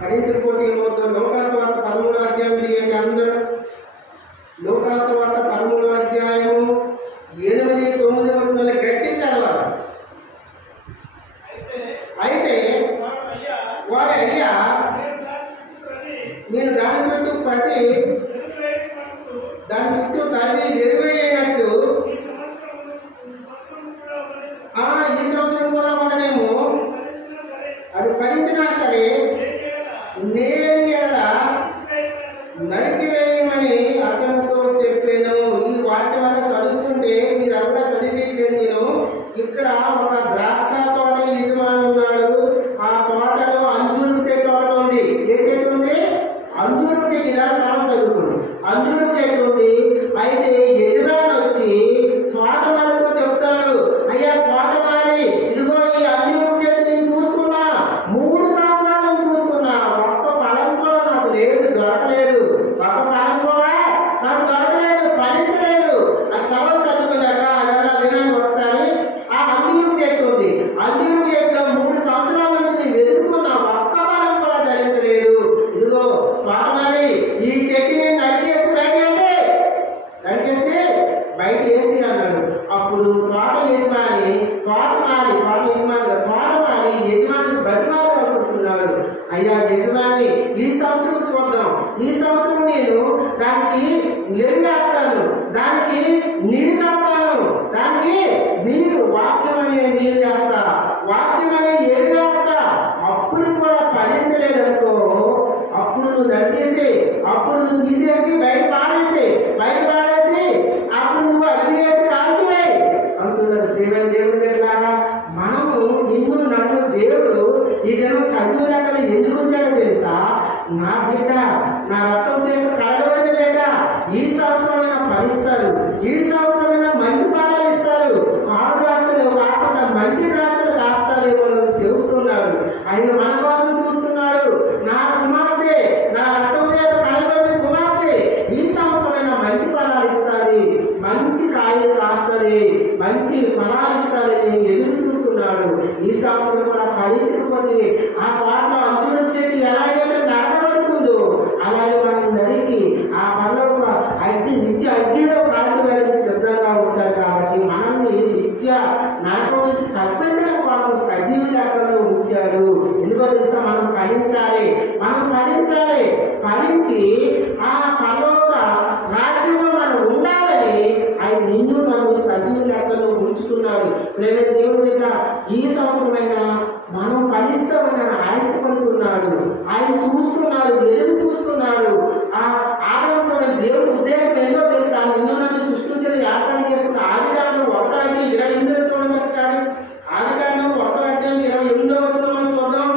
ఫలించకపోతే ఏమవుతుందో లోకాసు వార్త 13వ అధ్యాయం అందరూ. లోకాసు వార్త 13వ అధ్యాయము 8, 9 వచనాలు గట్టి చదవాలి. అయితే వాడు అయ్యా నేను దాని చుట్టూ తవ్వి వెలువైనట్టు ఈ సంవత్సరం కూడా ఉండనేమో, అది ఫలించినా సరే నేను ఎడల నడికివేయమని అతనితో చెప్పాను. ఈ వాక్యం వల్ల చదువుతుంటే మీరంతా చదివించలేదు. నేను ఇక్కడ ఒక ద్రాక్ష తోట యజమాని ఉన్నాడు. ఆ తోటలో అంజూరు చెట్టు ఒకటి ఉంది. ఏ చెట్టు ఉంది? అంజూరు చెట్టు. ఇలా తర్వాత చదువుకున్నాడు. అంజూరు చెట్టు ఉంది. అయితే యజమాని వచ్చి తోటమాలితో చెప్తాడు, అయ్యా తోటమాలి, ఇదిగో ఈ అంజూరు చెట్టు నేను చూస్తున్నా, 3 సంవత్సరాలు చూస్తున్నా, ఒక్క ఫలం కూడా నాకు లేదు, దొరకలేదు. ఒక్క ఫలం కూడా నాకు దొరకలేదు, ఫలించలేదు. బయట వేసి అన్నాడు. అప్పుడు తోట యజమాని యజమాని బతిమాలి అనుకుంటున్నాడు. అయ్యా యజమాని, ఈ సంవత్సరం చూద్దాం, ఈ సంవత్సరం నేను దానికి ఎరువు వేస్తాను, దానికి నీరు కడతాను, దానికి నీరు వాక్యం అనే నీరు వేస్తా, వాక్యం అనే ఎరువు వేస్తా. అప్పుడు కూడా ఫలించలేదనుకో, అప్పుడు నువ్వు నరికేసి, అప్పుడు నువ్వు తీసేసి బయట పాడేసి అప్పుడు నువ్వు అగ్ని వేసి కాల్చివేయి అంటున్నాడు. దేవుడి దగ్గర మనము నిన్ను నన్ను దేవుడు ఈ దినం సజీవ లెక్కలు ఎందుకు ఉంచాడో తెలుసా? నా బిడ్డ, నా రక్తం చేసి కలగబడిన బిడ్డ ఈ సంవత్సరమైనా ఫలిస్తాడు, ఈ సంవత్సరమైనా మంచి ఫలాలు ఇస్తాడు, ఆరు ద్రాక్షలు కాకుండా మంచి ద్రాక్షలు కాస్తాడేమో చూస్తున్నాడు. ఆయన మన కోసం చూస్తున్నాడు. నా కుమార్తె, నా రక్తం చేత కలగబడిన కుమార్తె ఈ సంవత్సరమైనా మంచి ఫలాలు ఇస్తుంది, మంచి కాయలు కాస్తుంది, మంచి ఫలాలు ఇస్తాడని ఎదురు చూస్తున్నాడు. ఈ సంవత్సరం కూడా ఫలించకపోతే ఆ తోటలో అంజూరం చెట్టు ఎలాగైతే నడకబడుతుందో అలాగే మనం నరికి ఆ పనులకు నిత్య అగ్నిలో కాల్చి వేయడానికి సిద్ధంగా ఉంటారు. కాబట్టి మనల్ని నిత్య నరకం నుంచి తప్పించడం కోసం సజీవ లెక్కలో ఉంచాడు. ఎందుకో తెలుసా? మనం ఫలించాలి, ఫలించి ఆ పరలోక రాజ్యంలో మనం ఉండాలని ఆయన నిన్ను నన్ను సజీవ లెక్కలో ఉంచుతున్నాడు. ప్రేమ దేవుడి దగ్గర ఈ సంవత్సరమైనా మనం ఫలిస్తామని ఆశపడుతున్నాడు. ఆయన చూస్తున్నాడు, ఎదురు చూస్తున్నాడు. ఆ ఆదాము చూడండి, దేవుడి ఉద్దేశం ఏంటో తెలుసా? నిన్ను నన్ను సృష్టించిన ఏర్పాటు చేసుకున్న ఆదికాండం 1:28 చూడండి ఒకసారి. ఆదికాండం 1:28 మనం చూద్దాం.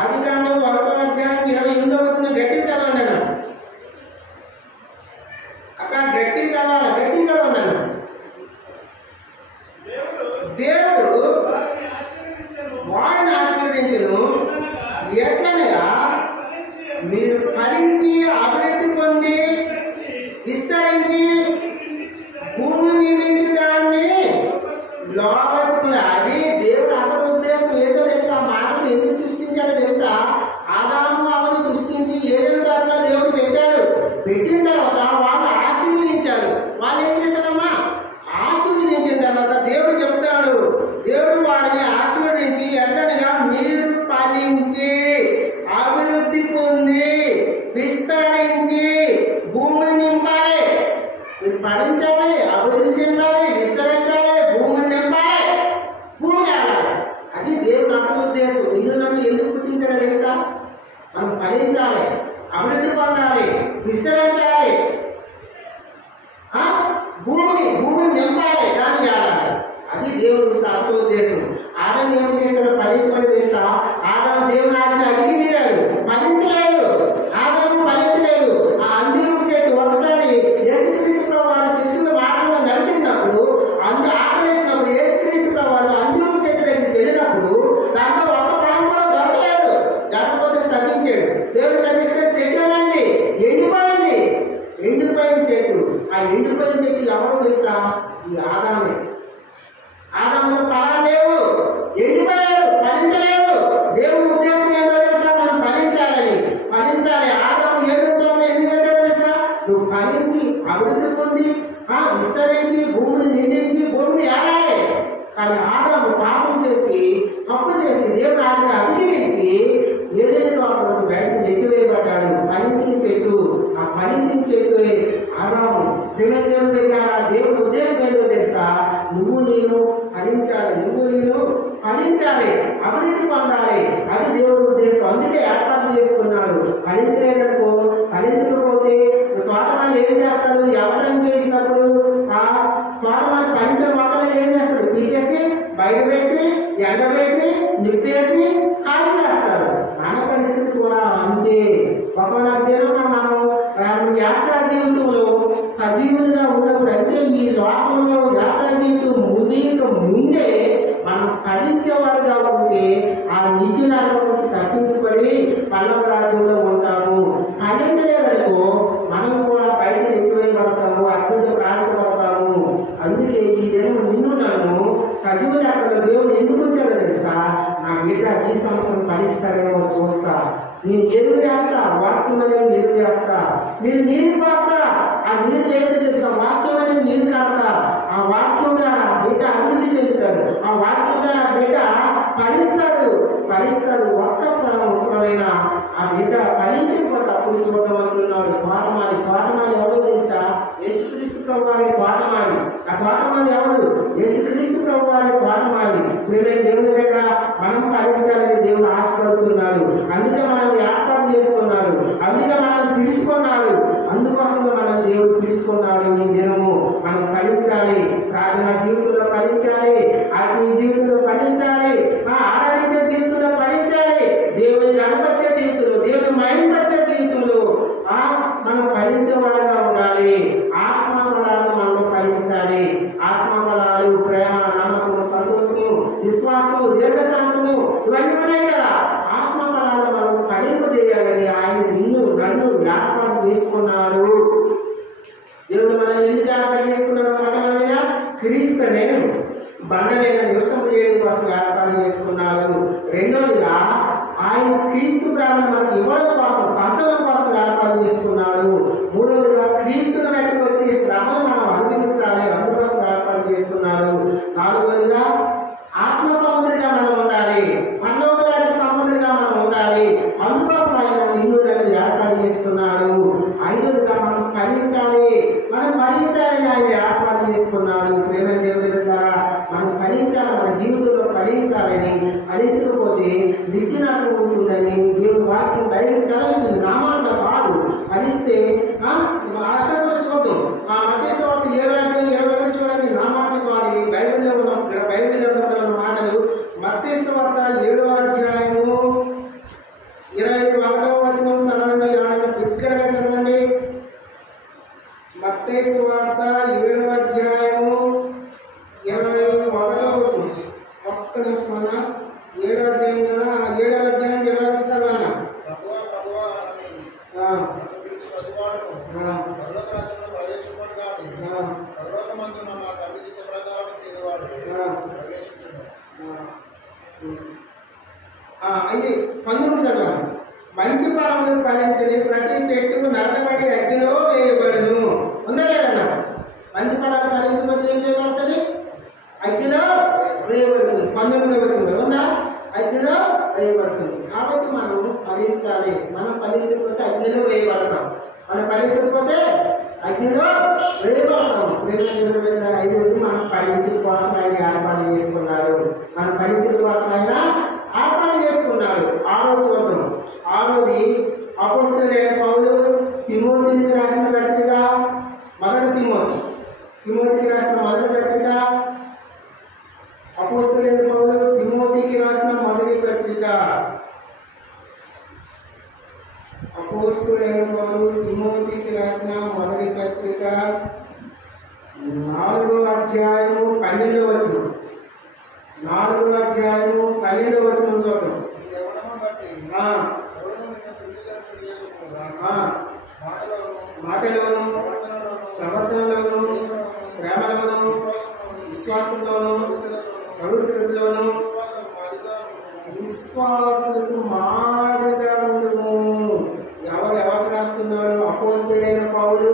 ఆదికాండం 1:28 గట్టి చదవండి అన్న అక్క, గట్టి చదవాలి. దేవుడు వాడిని ఆశీర్వదించను ఎట్లనగా మీరు ఫలించి అభివృద్ధి పొంది విస్తరించి భూమి నిండించి దాన్ని లోపరుచుకుని. అది దేవుడు అసలు ఉద్దేశం ఏంటో తెలుసా? మానవుడు ఎందుకు సృష్టించాడో తెలుసా? ఆదాము అవని సృష్టించి ఏదైనా దాంట్లో దేవుడు పెట్టాడు. పెట్టిన తర్వాత వాళ్ళు ఆశీర్వదించాడు. వాళ్ళు ఏం చేశారమ్మా? ఆశీర్వదించిన తర్వాత దేవుడు చెప్తాడు, దేవుడు వారిని ఆశీర్వదించి ఎట్లనగా మీరు ఫలించి అభివృద్ధి పొంది విస్తరించి భూమిని నింపాలి. మీరు ఫలించాలి, అభివృద్ధి చెందాలి, విస్తరించాలి, భూమిని నింపాలి, భూమి ఆడాలి. అది దేవుని అసలు ఉద్దేశం. నిన్ను నన్ను ఎందుకు పుట్టించాడో తెలుసా? మనం ఫలించాలి, అభివృద్ధి పొందాలి, విస్తరించాలి, భూమిని నింపాలి, దాన్ని ఆడాలి. అది దేవుని అసలు ఉద్దేశం. ఆదాము ఏం చేశాడో ఫలించమని తెలుసా? ఆదాము దేవుని ఆజ్ఞ అడిగి మీరాడు, ఫలించలేదు. ఆదాము ఫలించలేదు. ఆ అంజూరపు చెట్టు ఒకసారి యేసుక్రీస్తు ప్రభువు శిష్యుల మార్గంలో నడిచినప్పుడు, ఆకలేసినప్పుడు యేసుక్రీస్తు ప్రభువు అంజూరపు చెట్టు దగ్గరికి వెళ్ళినప్పుడు దాంట్లో ఒక్క పഴం కూడా దొరకలేదు. లేకపోతే శపించాడు. దేవుడు శపిస్తే చెట్టు ఏమైంది? ఎండిపోయిన చెట్టు. ఆ ఎండిపోయిన చెట్టు ఎవరో తెలుసా? ఈ ఆదామే. ఆదాములో ఫలాలు లేవు, ఎండిపోయాడు, ఫలించలేదు. దేవుడి ఉద్దేశం ఏదో తెలుసా? మనం ఫలించాలి. ఆదాము ఏదో ఎందుకు పెట్టాడో తెలుసా? నువ్వు ఫలించి అభివృద్ధి పొంది విస్తరించి భూమిని నిండించి భూమిని ఏడాలి. కానీ ఆదాము పాపం చేసి, తప్పు చేసి దేవుడు ఆజ్ఞ అధిగమించి ఏదైనా తోటలోకి బయటకు నెట్టివేయబడ్డాడు. ఫలించిన చెట్టు, ఆ ఫలించిన చెట్టు ఆదాము. దేవుని దగ్గర దేవుడి ఉద్దేశం ఏంటో తెలుసా? నువ్వు నేను ఫలించాలి, అభివృద్ధి పొందాలి. అది దేవుడి ఉద్దేశం. అందుకే ఏర్పాటు చేసుకున్నాడు. ఫలించకపోతే తోటమాలి ఏం చేస్తాడు? వ్యవసాయం చేసినప్పుడు ఆ తోటమాలి ఫలించిన మొక్కలు ఏం చేస్తాడు? పీకేసి బయట పెట్టి ఎండబెట్టి నిప్పేసి కాలు చేస్తాడు. మన పరిస్థితి కూడా అంతే. ఒకవేళ దినం మనం యాత్రా జీవితంలో సజీవులుగా ఉన్నప్పుడు, అంటే ఈ లోకంలో యాత్రా జీవితం ముగియక ముందే మనం ఫలించేవాడుగా ఉంటే ఆ నిత్య నరకం నుంచి తప్పించబడి పల్లవ రాజ్యంలో ఉంటాము. ఫలించలేదనుకో మనం కూడా బయట ఎక్కువైపడతాము, అగ్నితో కాల్చబడతాము. అందుకే ఈ దినం నిన్ను నన్ను సజీవ యాత్రలో దేవుడు ఎందుకు వచ్చాడో తెలుసా? నా బిడ్డ ఈ సంవత్సరం ఫలిస్తారేమో చూస్తా. నేను ఎరువు వేస్తా, వాక్యం అనేది ఎరువు వేస్తా. నేను నీరు పోస్తా, ఆ నీరు ఏంటో తెలుసా? వాక్యం అనేది నీరు చూడడం అంటున్నాడు. తోటమాలి ఎవరు తెలుసా? యేసుక్రీస్తు ప్రభువారి తోటమాలి. ఆ తోటమాలి ఎవరు? యేసుక్రీస్తు ప్రభువారి తోటమాలి. ప్రియమైన దేవుని బిడ్డ, మనం ఫలించాలని దేవుడు ఆశపడుతున్నాడు. అందుకే మనల్ని ఏర్పాటు చేసుకున్నాడు, అందుకే మనల్ని పిలుచుకున్నాడు. అందుకోసం మనం దేవుడు పిలుచుకున్నాడు. ఈ దినము మనం ఫలించాలి, ప్రార్థన జీవితంలో ఫలించాలి, ఆత్మీయ జీవితంలో ఫలించాలి, ఆరాధించే జీవితంలో ఫలించాలి, దేవుని కనపరిచే జీవితంలో, దేవుని మహిమపరిచే జీవితంలో మనం ఫలించేవాడుగా ఉండాలి. ఆత్మఫలాలు మనం ఫలించాలి. ఆత్మఫలాలు ప్రేమ, నమ్మకము, సంతోషము, విశ్వాసము, దీర్ఘశాంతము ఇవన్నీ ఉన్నాయి కదా. ఆత్మఫలాలు మనం ఫలింపజేయాలని ఆయన నిన్ను నన్ను ఏర్పాటు చేసుకున్నాడు. దేవుడు మనల్ని ఎందుకు ఏర్పాటు చేసుకున్నాడు? మొట్టమొదటిగా క్రీస్తునే బండ మీద నివసం చేయడం కోసం ఏర్పాటు చేసుకున్నాడు. రెండోదిగా ఆయన క్రీస్తు ప్రాణం మనకు ఇవ్వడం కోసం, పంచడం కోసం ఏర్పాటు చేసుకున్నాడు. మూడవదిగా క్రీస్తుని వెంటకు వచ్చి శ్రమను మనం అనుభవించాలి, అందుకోసం ఏర్పాటు చేసుకున్నాడు. నాలుగవదిగా ఆత్మ సముద్రిగా మనం ఉండాలి, పరలోకరాజ్య సముద్రిగా మనం ఉండాలి, అందుకోసం ఆయన నిన్ను నన్ను ఏర్పాటు చేసుకున్నాడు. ఐదవదిగా మనం ఫలించాలి, మనం ఫలించాలని ఆయన ఏర్పాటు చేసుకున్నాడు. ప్రేమ దేవుని ద్వారా మనం ఫలించాలి, మన జీవితంలో ఫలించాలని, ఫలించకపోతే నిత్యనాశనం ఉంటుందని దేవుని వాక్యం బయటకు చదువుతుంది. నామాల్లో కాదు, ఫలిస్తే అక్కడ చూద్దాం. మత్తయి సువార్త 7:21 చూడండి. నామాన్ని కాదు, బైబిల్లో ఉన్న బైబిల్ గ్రంథంలో ఉన్న మాటలు. మత్తయి సువార్త 7:21 చదవండి. ఎవరైనా బిగ్గరగా చదవండి. మత్తయి సువార్త 7:21 ఒక్క నిమిషం అన్న. 7వ అధ్యాయం కదా, 7వ అధ్యాయం 20 చదవన్నా. ఇది 19 చదవాలి. మంచి ఫలములు ఫలించని ప్రతి చెట్టు నరకబడి అగ్నిలో వేయబడును. ఉందా లేదన్నా? మంచి ఫలాలు ఫలించకపోతే ఏం చేయబడుతుంది? అగ్నిలో వేయబడుతుంది. 19వ వచనంలో ఉందా? అగ్నిలో వేయబడుతుంది. కాబట్టి మనం ఫలించాలి. మనం ఫలించకపోతే అగ్నిలో వేయబడతాం. మనం ఫలించకపోతే అగ్నిలో వేయబడతాం. ఐదవది మనం ఫలించడం కోసం ఆయన ఏర్పాటు చేసుకున్నాడు. మనం ఫలించడం కోసం ఆయన ఏర్పాటు చేసుకున్నాడు. చూద్దాం. ఆరోది అపోస్తలుడైన పౌలు తిమోతికి రాసిన పత్రిక, మొదటి తిమోతికి రాసిన మొదటి పత్రిక, అపోస్తలుడైన పౌలు తిమోతికి రాసిన మొదటి పత్రిక, అపోస్తలుడైన పౌలు తిమోతికి రాసిన మొదటి పత్రిక 4వ అధ్యాయము 12వ వచనం. 4వ అధ్యాయము 12వ వచనం చూద్దాం. మాటలోను, ప్రవర్తనలోను, ప్రేమలోను, విశ్వాసంలోను, పవిత్రతలోను విశ్వాసులకు మాదిరిగా ఉండము. ఎవరికి రాస్తున్నాడు? అపోస్తలుడైన పౌలు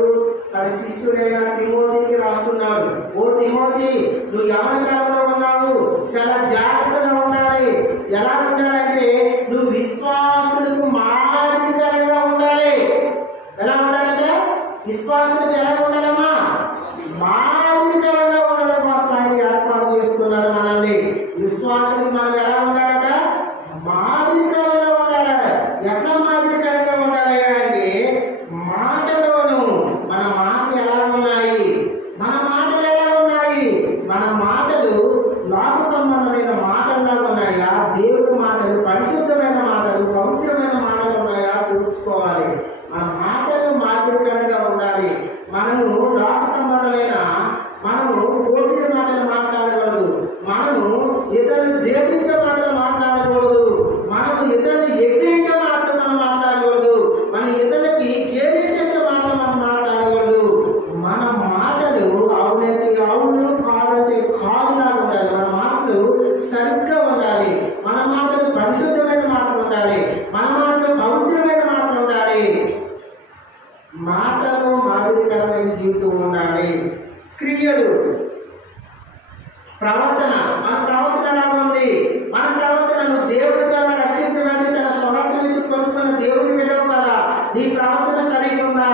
తన శిష్యుడైన తిమోతికి రాస్తున్నాడు. ఓ తిమోతి, నువ్వు యవన కాలంలో ఉన్నావు, చాలా జాగ్రత్తగా ఉండాలి. ఎలా ఉండాలంటే నువ్వు విశ్వాసులకు మాదిరికరంగా ఉండాలి. ఎలా ఉండాలంటే విశ్వాసులకు ఎలా ఉండాలమ్మా? మాదిరికరంగా ఉండడం కోసం ఆయన ఏర్పాటు చేస్తున్నారు మనల్ని. విశ్వాసులకు మనం ఎలా ఉండాలట? మాదిరికరంగా ఉండాలి. ఎట్లా మాదిరికరంగా ఉండాలి అంటే మాటలోను. మన మాటలు ఎలా ఉన్నాయి? మన మాటలు ఎలా ఉన్నాయి? మన మాటలు లోక సంబంధమైన మాటల్లో ఉన్నాయా, దేవుడి మాటలు, పరిశుద్ధమైన మాటలు, పవిత్రమైన మాటలు ఉన్నాయా చూసుకోవాలి. మన మాటలు మాదిరికరంగా ఉండాలి. మనము లోక సంబంధమైన కోటిక మాటలు మాట్లాడకూడదు. మనము ఇతరులు దేశించే మాటలు మాట్లాడకూడదు. మనము ఇతరులు ఎక్కిరించే మాటలు మనం మాట్లాడకూడదు. మన ఇతరులకి కేర్ చేసే మాటలు మనం మాట్లాడకూడదు. మన మాటలు అవునంటే అవును, కాదంటే కాదులా ఉండాలి. మన మాటలు సరిగ్గా ఉండాలి. మన మాటలు పరిశుద్ధమైన మాటలు ఉండాలి. మన మాటలు పవిత్రమైన మాటలు ఉండాలి. మాటలు మాదిరికరమైన జీవితం ఉండాలి. క్రియలు, ప్రవర్తన, మన ప్రవర్తన ఎలా ఉంది? మన ప్రవర్తనను దేవుడి ద్వారా రక్షించడానికి తన స్వరత్వం ఇచ్చి కొనుక్కున్న దేవుడి బిడ్డవు కదా. నీ ప్రవర్తన సరిగ్గా ఉందా?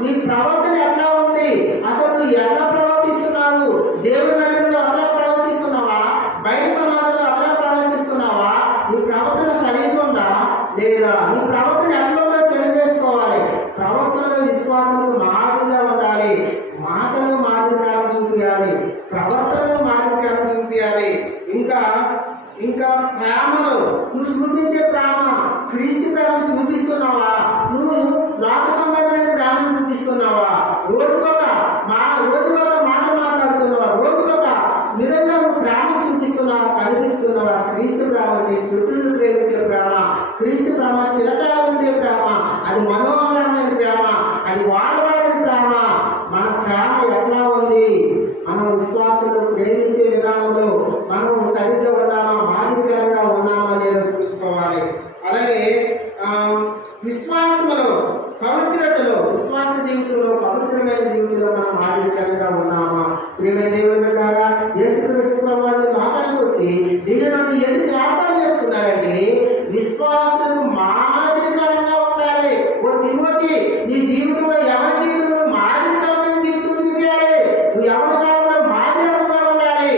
నీ ప్రవర్తన ఎట్లా ఉంది? అసలు నువ్వు ఎలా ప్రవర్తిస్తున్నావు? దేవుని మందిరంలో అట్లా ప్రవర్తిస్తున్నావా? బయట సమాజంలో అట్లా ప్రవర్తిస్తున్నావా? నీ ప్రవర్తన సరిగ్గా ఉందా లేదా? నీ ప్రవర్తన ఎట్లా ఉందో తెలియజేసుకోవాలి. ప్రవర్తనలో విశ్వాసంలో మాదిరిగా ఉండాలి. మాటలు మాదిరికారం చూపించాలి, ప్రవర్తనలో మాదిరికారం చూపించాలి. ఇంకా ప్రేమలో నువ్వు చూపించే ప్రేమ క్రీస్తు ప్రేమ చూపిస్తున్నావా? నువ్వు లోక సంబంధమైన ప్రేమను చూపిస్తున్నావా? రోజుకొక మాట మాట్లాడుతున్నావా? రోజుకొక నిజంగా నువ్వు ప్రేమ చూపిస్తున్నావా, కనిపిస్తున్నావా? క్రీస్తు ప్రేమ శత్రువులు ప్రేమించే ప్రేమ, క్రీస్తు ప్రేమ చిరకాలం ఉండే ప్రేమ, అది మనోహరమైన ప్రేమ, అది వాడవాడిన ప్రేమ. మన ప్రేమ ఎట్లా ఉంది? మనం విశ్వాసంలో ప్రేమించే విధానంలో మనం సరిగ్గా ఉన్నామా, మాదిరికరంగా ఉన్నామా లేదా చూసుకోవాలి. అలాగే విశ్వాసంలో పవిత్రతలో, విశ్వాస జీవితంలో, పవిత్రమైన జీవితంలో మనం మాదిరికరంగా ఉన్నామా? ప్రియమైన దేవుని ద్వారా యేసుక్రీస్తు ప్రభువు లోకానికి వచ్చి నన్ను ఎందుకు ఏర్పాటు చేసుకున్నారంటే విశ్వాసులకు మాదిరికరంగా ఉండాలి. ఓ తిమోతి, నీ జీవితంలో ఎవరి జీవితంలో మాదిరికరమైన జీవితం చూపించాలి. నువ్వు ఎవరి కాలంలో మాదిరికరంగా ఉండాలి.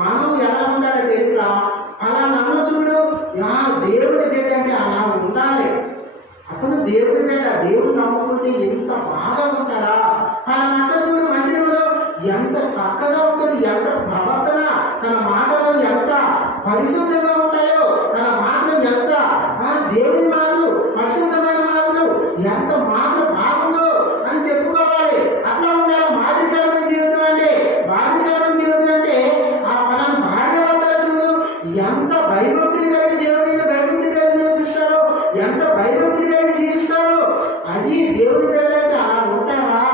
మనం ఎలా ఉండాలో తెలుసా? అలా నన్ను చూడు, దేవుడి బిడ్డ అంటే అలా ఉండాలి. అతను దేవుడి బిడ్డ, దేవుడు నమ్ముకుంటే ఎంత బాగా ఉంటాడా? అలా చూడు, మందిరంలో ఎంత చక్కగా ఉంటుంది, ఎంత ప్రవర్తన, తన మాటలు ఎంత పరిశుద్ధంగా ఉంటాయో, తన మాటలు ఎంత దేవుని మాటలు, పరిశుద్ధమైన మాటలు, ఎంత మాటలు బాగుందో అని చెప్పుకోవాలి. అట్లా ఉండాలి మాదిరికరమైన జీవితం అంటే. మాదిరికరమైన జీవితం అంటే మన భార్య భర్తలు చూడు ఎంత భయభక్తులు కలిగి దేవుని భయభక్తి కలిగి నివసిస్తారో, ఎంత భయభక్తులు కలిగి జీవిస్తారో. అది దేవుని పిల్లలంటే అలా ఉంటారా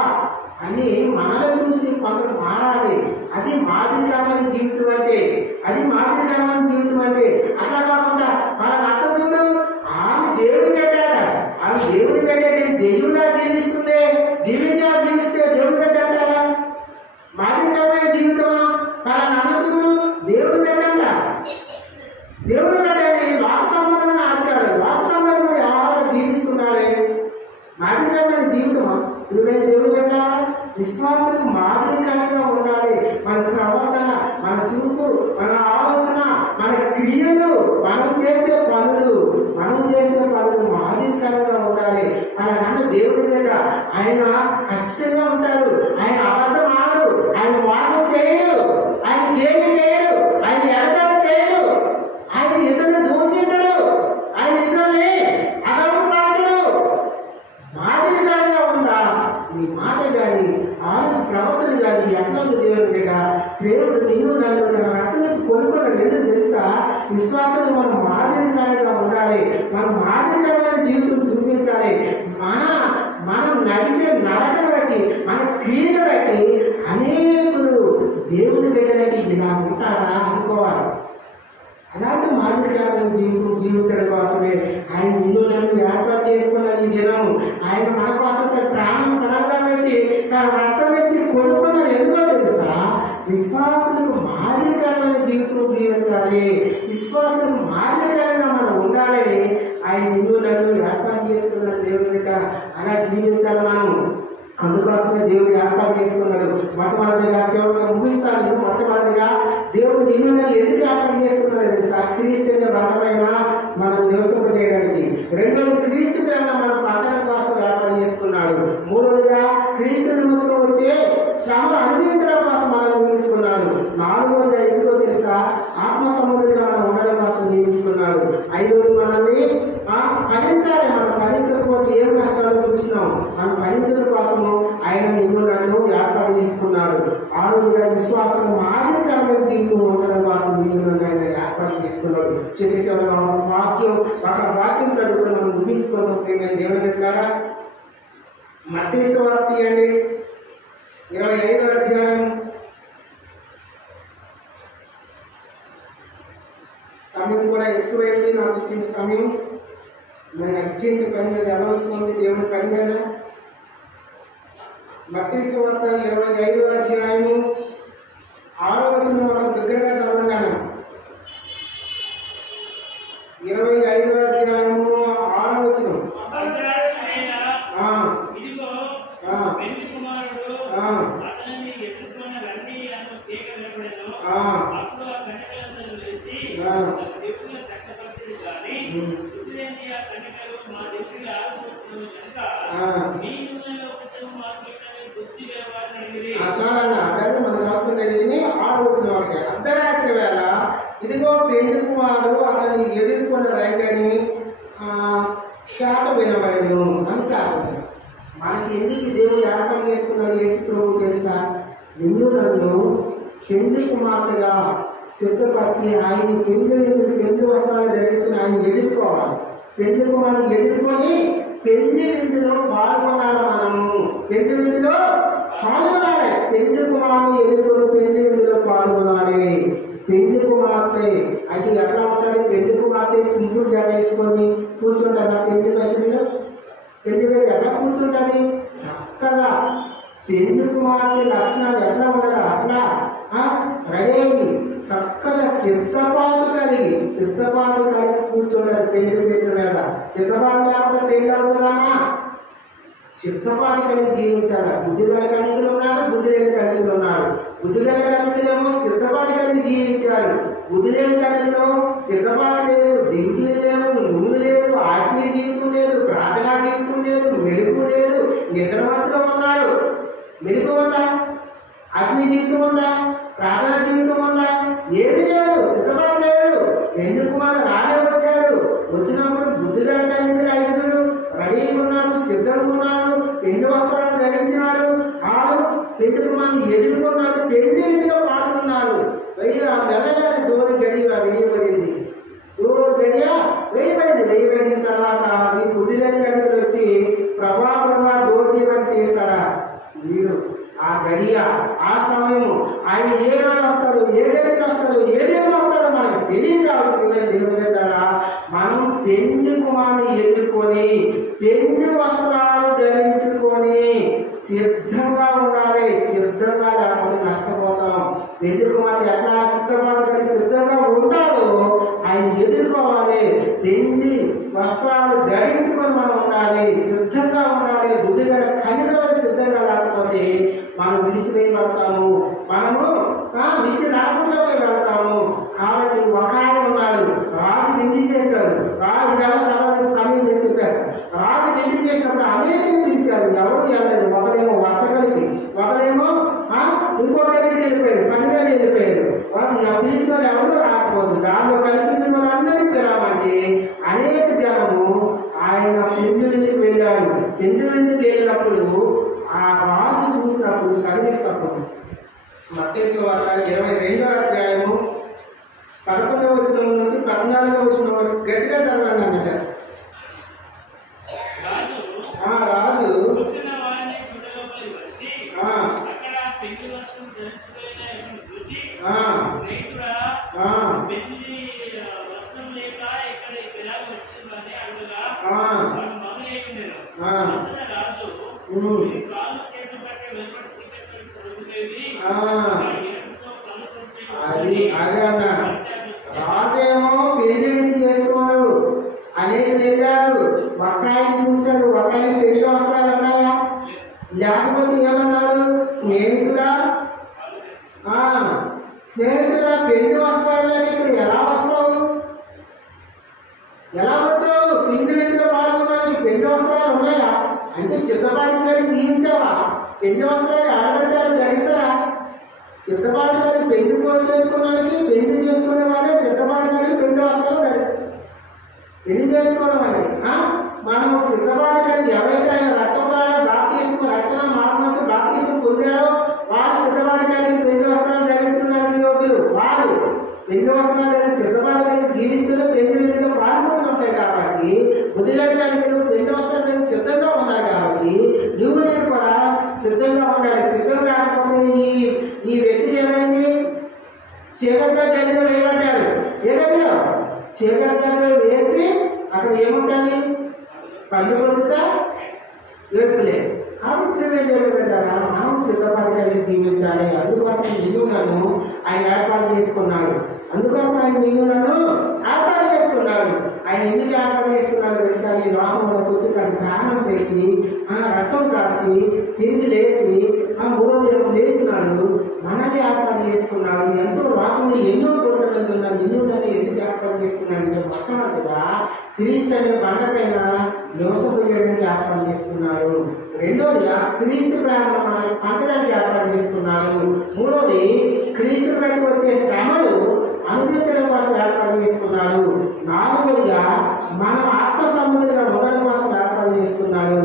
అని మనలో చూసి కొంత మారాలి. అది మాదిరికరమైన జీవితం అంటే, అది మాదిరికరమైన జీవితం అంటే. అట్లా కాకుండా మన అత్త చూడు, ఆమె దేవుని పెట్టాట, ఆమె దేవుని పెట్టే దేవుడిగా జీవిస్తుంది, జీవించా జీవిస్తే దేవుని పెట్టారా? మాదిరికరమైన జీవితమా? మన అన్న చూడు, దేవుని పెట్టంట, దేవుని పెట్టాలి. లోక సంబంధమైన ఆచారాలు, లోక సంబంధమైన ఎవరు జీవిస్తున్నారే? మాదిరికరమైన జీవితమా? నువ్వేం దేవుని పెట్టాలా? విశ్వాసకు మాదిరికరంగా ఉండాలి. మన ప్రవర్తన, మన చూపు, మన ఆలోచన, మన క్రియలు, మనం చేసే పనులు మాదిరికరంగా ఉండాలి. అలాగంటే దేవుడి మీద ఆయన ఖచ్చితంగా ఉంటాడు. ఆయన అబద్ధం ఆడు, ఆయన మోసం చేయడు, ఆయన ఏమి చేయడు, ఆయన ఎడతాడు చేయడు, ఆయన ఇతరులు దూషించడు, ఆయన ఇతరులే అగౌరవపరచడు. మాదిరికరంగా ఉందా నీ మాట కానీ ఆలోచన ప్రవర్తన కానీ ఎట్లా ఉంది దేవుని బిడ్డ? దేవుడు నిన్ను నన్ను రక్తం వచ్చి కొనుక్కున్నాడు. ఎందుకు తెలుసా? విశ్వాసం మనం మాదిరికరంగా ఉండాలి. మనం మాదిరికరమైన జీవితం చూపించాలి. మనం నడిచే నడకను బట్టి, మన క్రియను బట్టి అనేకులు దేవుని బిడ్డలకి ఇలా ఉంటారా అనుకోవాలి. అలాంటి మాదిరికరమైన జీవితం జీవించడం కోసమే ఆయన నిన్ను నన్ను ఏర్పాటు చేసుకున్న ఈ దినం. ఆయన మన కోసం ప్రాణం కనడం పెట్టి తన రక్తం వచ్చి కొనుక్కున్నాడు. ఎందుకో తెలుసా? విశ్వాసులకు మాదిరికరమైన జీవితం జీవించాలి, విశ్వాసులకు మాదిరికరంగా మనం ఉండాలని ఆయన నిన్ను నన్ను ఏర్పాటు చేసుకున్న దేవుని యొక్క అలా జీవించాలి మనం. అందుకోసమే దేవుడు ఏర్పాటు చేసుకున్నాడు. మొట్టమొదటిగా చివరిగా ముగిస్తాను. మొట్టమొదటిగా దేవుడు నిన్ను ఎందుకు ఏర్పాటు చేసుకున్నాడు తెలుసా? క్రీస్తు బలమైన మనం నివసింప చేయడానికి. రెండోది క్రీస్తు ప్రేమ మనం పచ్చడం కోసం ఏర్పాటు చేసుకున్నాడు. మూడవదిగా క్రీస్తు నిమిత్తం వచ్చే శ్రమ అనుభవించడం కోసం మనం నియమించుకున్నాడు. నాలుగవదిగా ఎందుకో తెలుసా? ఆత్మ సముద్రంగా మనం ఉండడం కోసం నియమించుకున్నాడు. ఐదవది మనల్ని ఫలించాలి. మనం ఫలించకపోతే ఏం కష్టాలు చూసినాం. మనం ఫలించడం కోసం ఆయన నిన్ను నన్ను ఏర్పాటు చేసుకున్నాడు. ఆరుగా విశ్వాసం మాదిరికరమైన జీవితం ఉండడం కోసం నిన్ను నన్ను ఆయన ఏర్పాటు చేసుకున్నాడు. చిన్న ఒక వాక్యం చదువుకుని మనం ముగించుకోవడం దేవుని ద్వారా మత్తయి సువార్త తీయండి 25వ అధ్యాయం. సమయం కూడా ఎక్కువైంది. నాకు ఇచ్చిన సమయం నేను అర్జెంట్ పని మీద వెళ్ళవలసి ఉంది. దేవుని పని మీద. మత్తయి సువార్త 25వ అధ్యాయము 6వ వచనం మనం దగ్గరగా చదవండి. 25వ అధ్యాయము 6వ వచనం. చాలా అదే మనకు అవసరం జరిగింది. 6 వచ్చిన వాడికి అర్ధరాత్రి వేళ ఇదిగో పెళ్లి కుమారుడు అతన్ని ఎదుర్కొని రైతని కేక వినబడను అంటారు. మనకి ఎందుకు దేవుడు ఏర్పాటు చేసుకున్నాడు యేసు ప్రభువు తెలుసా? నిన్ను నన్ను పెళ్లి కుమార్తెగా సిద్ధపరిచి ఆయన పెళ్లి వస్త్రాలు ధరించుకుని ఆయన ఎదుర్కోవాలి. పెళ్లి కుమారుని ఎదుర్కొని పెళ్లి విందులో పాల్గొనాలి. మనము పెళ్లి విందులో పాల్గొనాలి. పెళ్లి కుమారుని ఎదుర్కొని పెళ్లి విందులో పాల్గొనాలి. పెళ్లి కుమార్తె అది ఎట్లా ఉంటుంది? పెళ్లి కుమార్తె సింపుల్ గా వేసుకొని కూర్చుంటారా? పెళ్లి మీద పెళ్లి మీద ఎట్లా కూర్చుంటుంది? చక్కగా పెళ్లి కుమార్తె లక్షణాలు ఎట్లా ఉండదా అట్లా రెడీ అయ్యి చక్కగా సిద్ధపాటు కలిగి కూర్చుంటారు పెళ్లి పీట మీద. సిద్ధపాటు లేకపోతే పెళ్లి అవుతుందమ్మా. సిద్ధపాటు కలిగి జీవించాలి. బుద్ధి గల కన్నికలు ఉన్నారు, బుద్ధి లేని కన్నికలు ఉన్నారు. బుద్ధి గల కన్నికలేమో సిద్ధపాటు కలిగి జీవించారు. బుద్ధి లేని కన్నికలు సిద్ధపాటు లేదు, దింటి లేదు, ముందు లేదు, ఆత్మీయ జీవితం లేదు, ప్రార్థనా జీవితం లేదు, మెలుపు లేదు, నిద్రమత్తుగా ఉన్నారు. మెలుపు ఉందా? ఆత్మీయ జీవితం ఉందా? ప్రార్థనా జీవితం ఉందా? ఏమీ లేదు, సిద్ధపాటు లేదు. పెళ్లి కుమారుడు రానే వచ్చాడు. వచ్చినప్పుడు బుద్ధి గల కన్నికలు 5 రెడీ ఉన్నారు, సిద్ధంగా ఉన్నారు, పెళ్లి వస్త్రాలు ధరించినారు. వాళ్ళు పెళ్లి కుమారుని ఎదుర్కొన్నారు, పెళ్లి విధిలో పాల్గొన్నారు. వెళ్ళగానే డోరు గడియ వేయబడింది. వేయబడిన తర్వాత ఈ బుద్ధి లేని కన్నికలు వచ్చి ప్రభా డోర్ తీయమని తీస్తారా? వీడు ఆ గడియ ఆ సమయము ఆయన ఏ వస్తాడు, ఏ గడికి వస్తాడు, ఏదేమి వస్తాడో మనకు తెలియదు. కాబట్టి దేవుని ద్వారా మనం పెళ్లి కుమారుని ఎదుర్కొని పెళ్లి వస్త్రాలు ధరించుకొని సిద్ధంగా ఉండాలి. సిద్ధంగా లేకపోతే నష్టపోతాం. పెళ్లి కుమార్తె ఎట్లా సిద్ధంగా ఉండాలో ఆయన ఎదుర్కోవాలి. పెళ్లి వస్త్రాలు ధరించుకొని మనం ఉండాలి, సిద్ధంగా ఉండాలి. బుద్ధిగా కనికలు సిద్ధంగా లేకపోతే మనం విడిచివేయబడతాము. మనము మించి నరకంలోకి వెళ్తాము. కాబట్టి ఒక ఆయన ఉన్నాడు, రాజు నిండి చేస్తాడు. రాజు సమయం చేసి చెప్పేస్తాడు. రాజు నిండి చేసినప్పుడు అనేకం పిలిచారు, ఎవరు వెళ్ళలేదు. ఒకరేమో వర్తకులకి, ఒకరేమో ఇంకో దగ్గరికి వెళ్ళిపోయాడు, పని మీద వెళ్ళిపోయాడు. వాళ్ళు పిలిచిన వాళ్ళు ఎవరు రాకపోదు. దానిలో కల్పించిన వాళ్ళందరినీ పిలవమంటే అనేక జనము ఆయన పెండు నుంచి వెళ్ళాడు. పెండు నుంచి వెళ్ళినప్పుడు ఆ రాజు చూసినప్పుడు సరిగిస్తప్పుడు మత్తయి సువార్త 22వ అధ్యాయము 11వ వచనం నుంచి 14వ వచనం వరకు గట్టిగా చదవండి అన్నమాట. రాజు అదే అన్న రాజేమో పెళ్లి చేసుకున్నాడు, అనేక వెళ్ళాడు. ఒక్కాయని చూశాడు, ఒక్కాయని పెళ్లి వస్త్రాలు అన్నాయా? లేకపోతే ఏమన్నాడు? స్నేహితుడా పెళ్లి వస్త్రాలు ఇక్కడ ఎలా వస్తావు? ఎలా వచ్చావు? పెళ్లి వ్యక్తిలో పాల్గొనడానికి పెళ్లి వస్త్రాలు ఉన్నాయా అంటే సిద్ధపాటు గారి జీవించావా? పెళ్లి వస్త్రాలు ఆడబిడ్డలు ధరిస్తారా? సిద్ధపాటు గారి పెళ్లి చేసుకున్నానికి పెళ్లి చేసుకునే వాళ్ళే సిద్ధపాటు గారి పెళ్లి వస్త్రాలు ధరిస్తారు. పెళ్లి చేసుకోవడం అండి. మనం సిద్ధపాటు గారి ఎవరైతే ఆయన రక్తం ద్వారా బాప్తీసం రక్షణ మార్గదర్శనం బాప్తీసం పొందారో వాళ్ళు సిద్ధపాటు గారికి పెళ్లి వస్త్రాలు ధరించుకున్నారని యోగ్యులు. వాళ్ళు పెళ్లి వస్త్రాలు ధరించి సిద్ధపాటు గారికి జీవిస్తున్న పెళ్లి విధిలో పాల్గొంటుంటాయి. కాబట్టి బుద్ధిగా గారికి పెళ్లి వస్త్రాలు ధరించి సిద్ధంగా ఉన్నారు. కాబట్టి నువ్వు నేను కూడా సిద్ధంగా ఉండాలి. సిద్ధం కాకపోతే ఈ వ్యక్తికి ఏమైంది? చీకటిగా గదిలో వేయబడ్డారు. ఏ గదిలో? చీకటి గదిలో వేసి అక్కడ ఏముంటుంది? పన్ను పొందుతా ఏడుపులే. కాబట్టి మనం సిద్ధపాటు కలిగి జీవించాలి. అందుకోసం నిన్ను ఆయన ఏర్పాటు చేసుకున్నాడు. అందుకోసం ఆయన నిన్ను ఏర్పాటు చేసుకున్నాడు. ఆయన ఎందుకు ఏర్పాటు చేసుకున్నాడు తెలుసా? ఈ లోకంలోకి వచ్చి తన ప్రాణం పెట్టి రక్తం కాచి తిరిగి లేచి మూడోది లేచినాడు, మనల్ని ఏర్పాటు చేసుకున్నాడు. ఎంతో వాకుని ఎన్నో కోటలు నిన్నులని ఎందుకు ఏర్పాటు చేసుకున్నాడు అంటే మొట్టమొదటిగా క్రీస్తు అనే బండ పైన నివసపోయడానికి ఏర్పాటు చేసుకున్నాడు. రెండోదిగా క్రీస్తు ప్రేమను మనల్ని పంచడానికి ఏర్పాటు చేసుకున్నాడు. మూడోది క్రీస్తు బయటకు వచ్చే శ్రమలు అనుభవించడం కోసం ఏర్పాటు చేసుకున్నాడు. నాలుగోదిగా మనం ఆత్మ సంబంధిగా ఉండడం కోసం ఏర్పాటు చేసుకున్నాడు.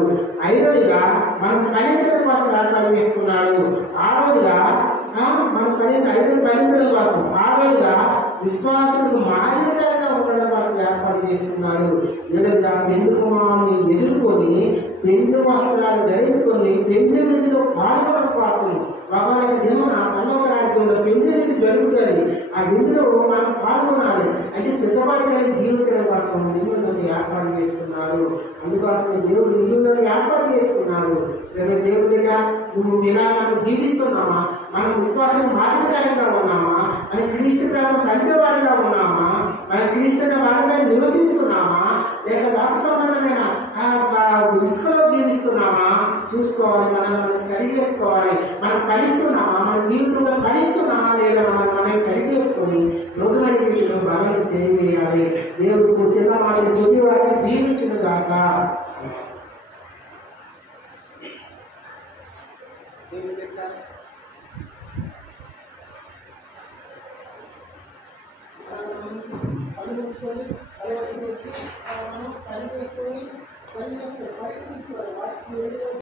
ఐదోదిగా మనం ఫలించడం కోసం ఏర్పాటు చేసుకున్నాడు. ఆరోదిగా మనం ఫలించడం కోసం. ఆరోదిగా విశ్వాసులకు మాదిరికరంగా ఉండడం కోసం ఏర్పాటు చేసుకున్నాడు. ఏడోదిగా పెళ్లి కుమారుని ఎదుర్కొని పెళ్లి వస్త్రాలు ధరించుకొని పెళ్లి విధిలో పాల్గొనడం కోసం భగవానికి దేవున పల్లవ రాజ్యంలో పెళ్లి విధి జరుగుతుంది. ఆ విధిలో మనం పాల్గొనాలి అంటే సిద్ధపడిన జీవించడం కోసం నిన్నులను ఏర్పాటు చేసుకున్నారు. అందుకోసం దేవుడు నిన్నులను ఏర్పాటు చేసుకున్నారు. లేదా దేవుడిగా నువ్వు ఇలా మనం జీవిస్తున్నామా, మనం విశ్వాసం మాదిరికరంగా ఉన్నామా, మన క్రీస్తు ప్రేమ పంచేవారిగా ఉన్నామా, మన క్రీస్తు వాళ్ళగా నివసిస్తున్నామా, లేక లోక సంబంధమైన ఇసుకలో జీవిస్తున్నామా చూసుకోవాలి. మనం సరి చేసుకోవాలి. మనం ఫలిస్తున్నామా, మన జీవితంలో ఫలిస్తున్నామా లేదా మనం సరి చేసుకొని రోగులైన వీటిలో బలం చేయాలి. దేవుడు చిన్న వారిని కొద్ది వారిని దీవించిన కాక సరి చేసుకొని పరీక్షించుకోవాలి.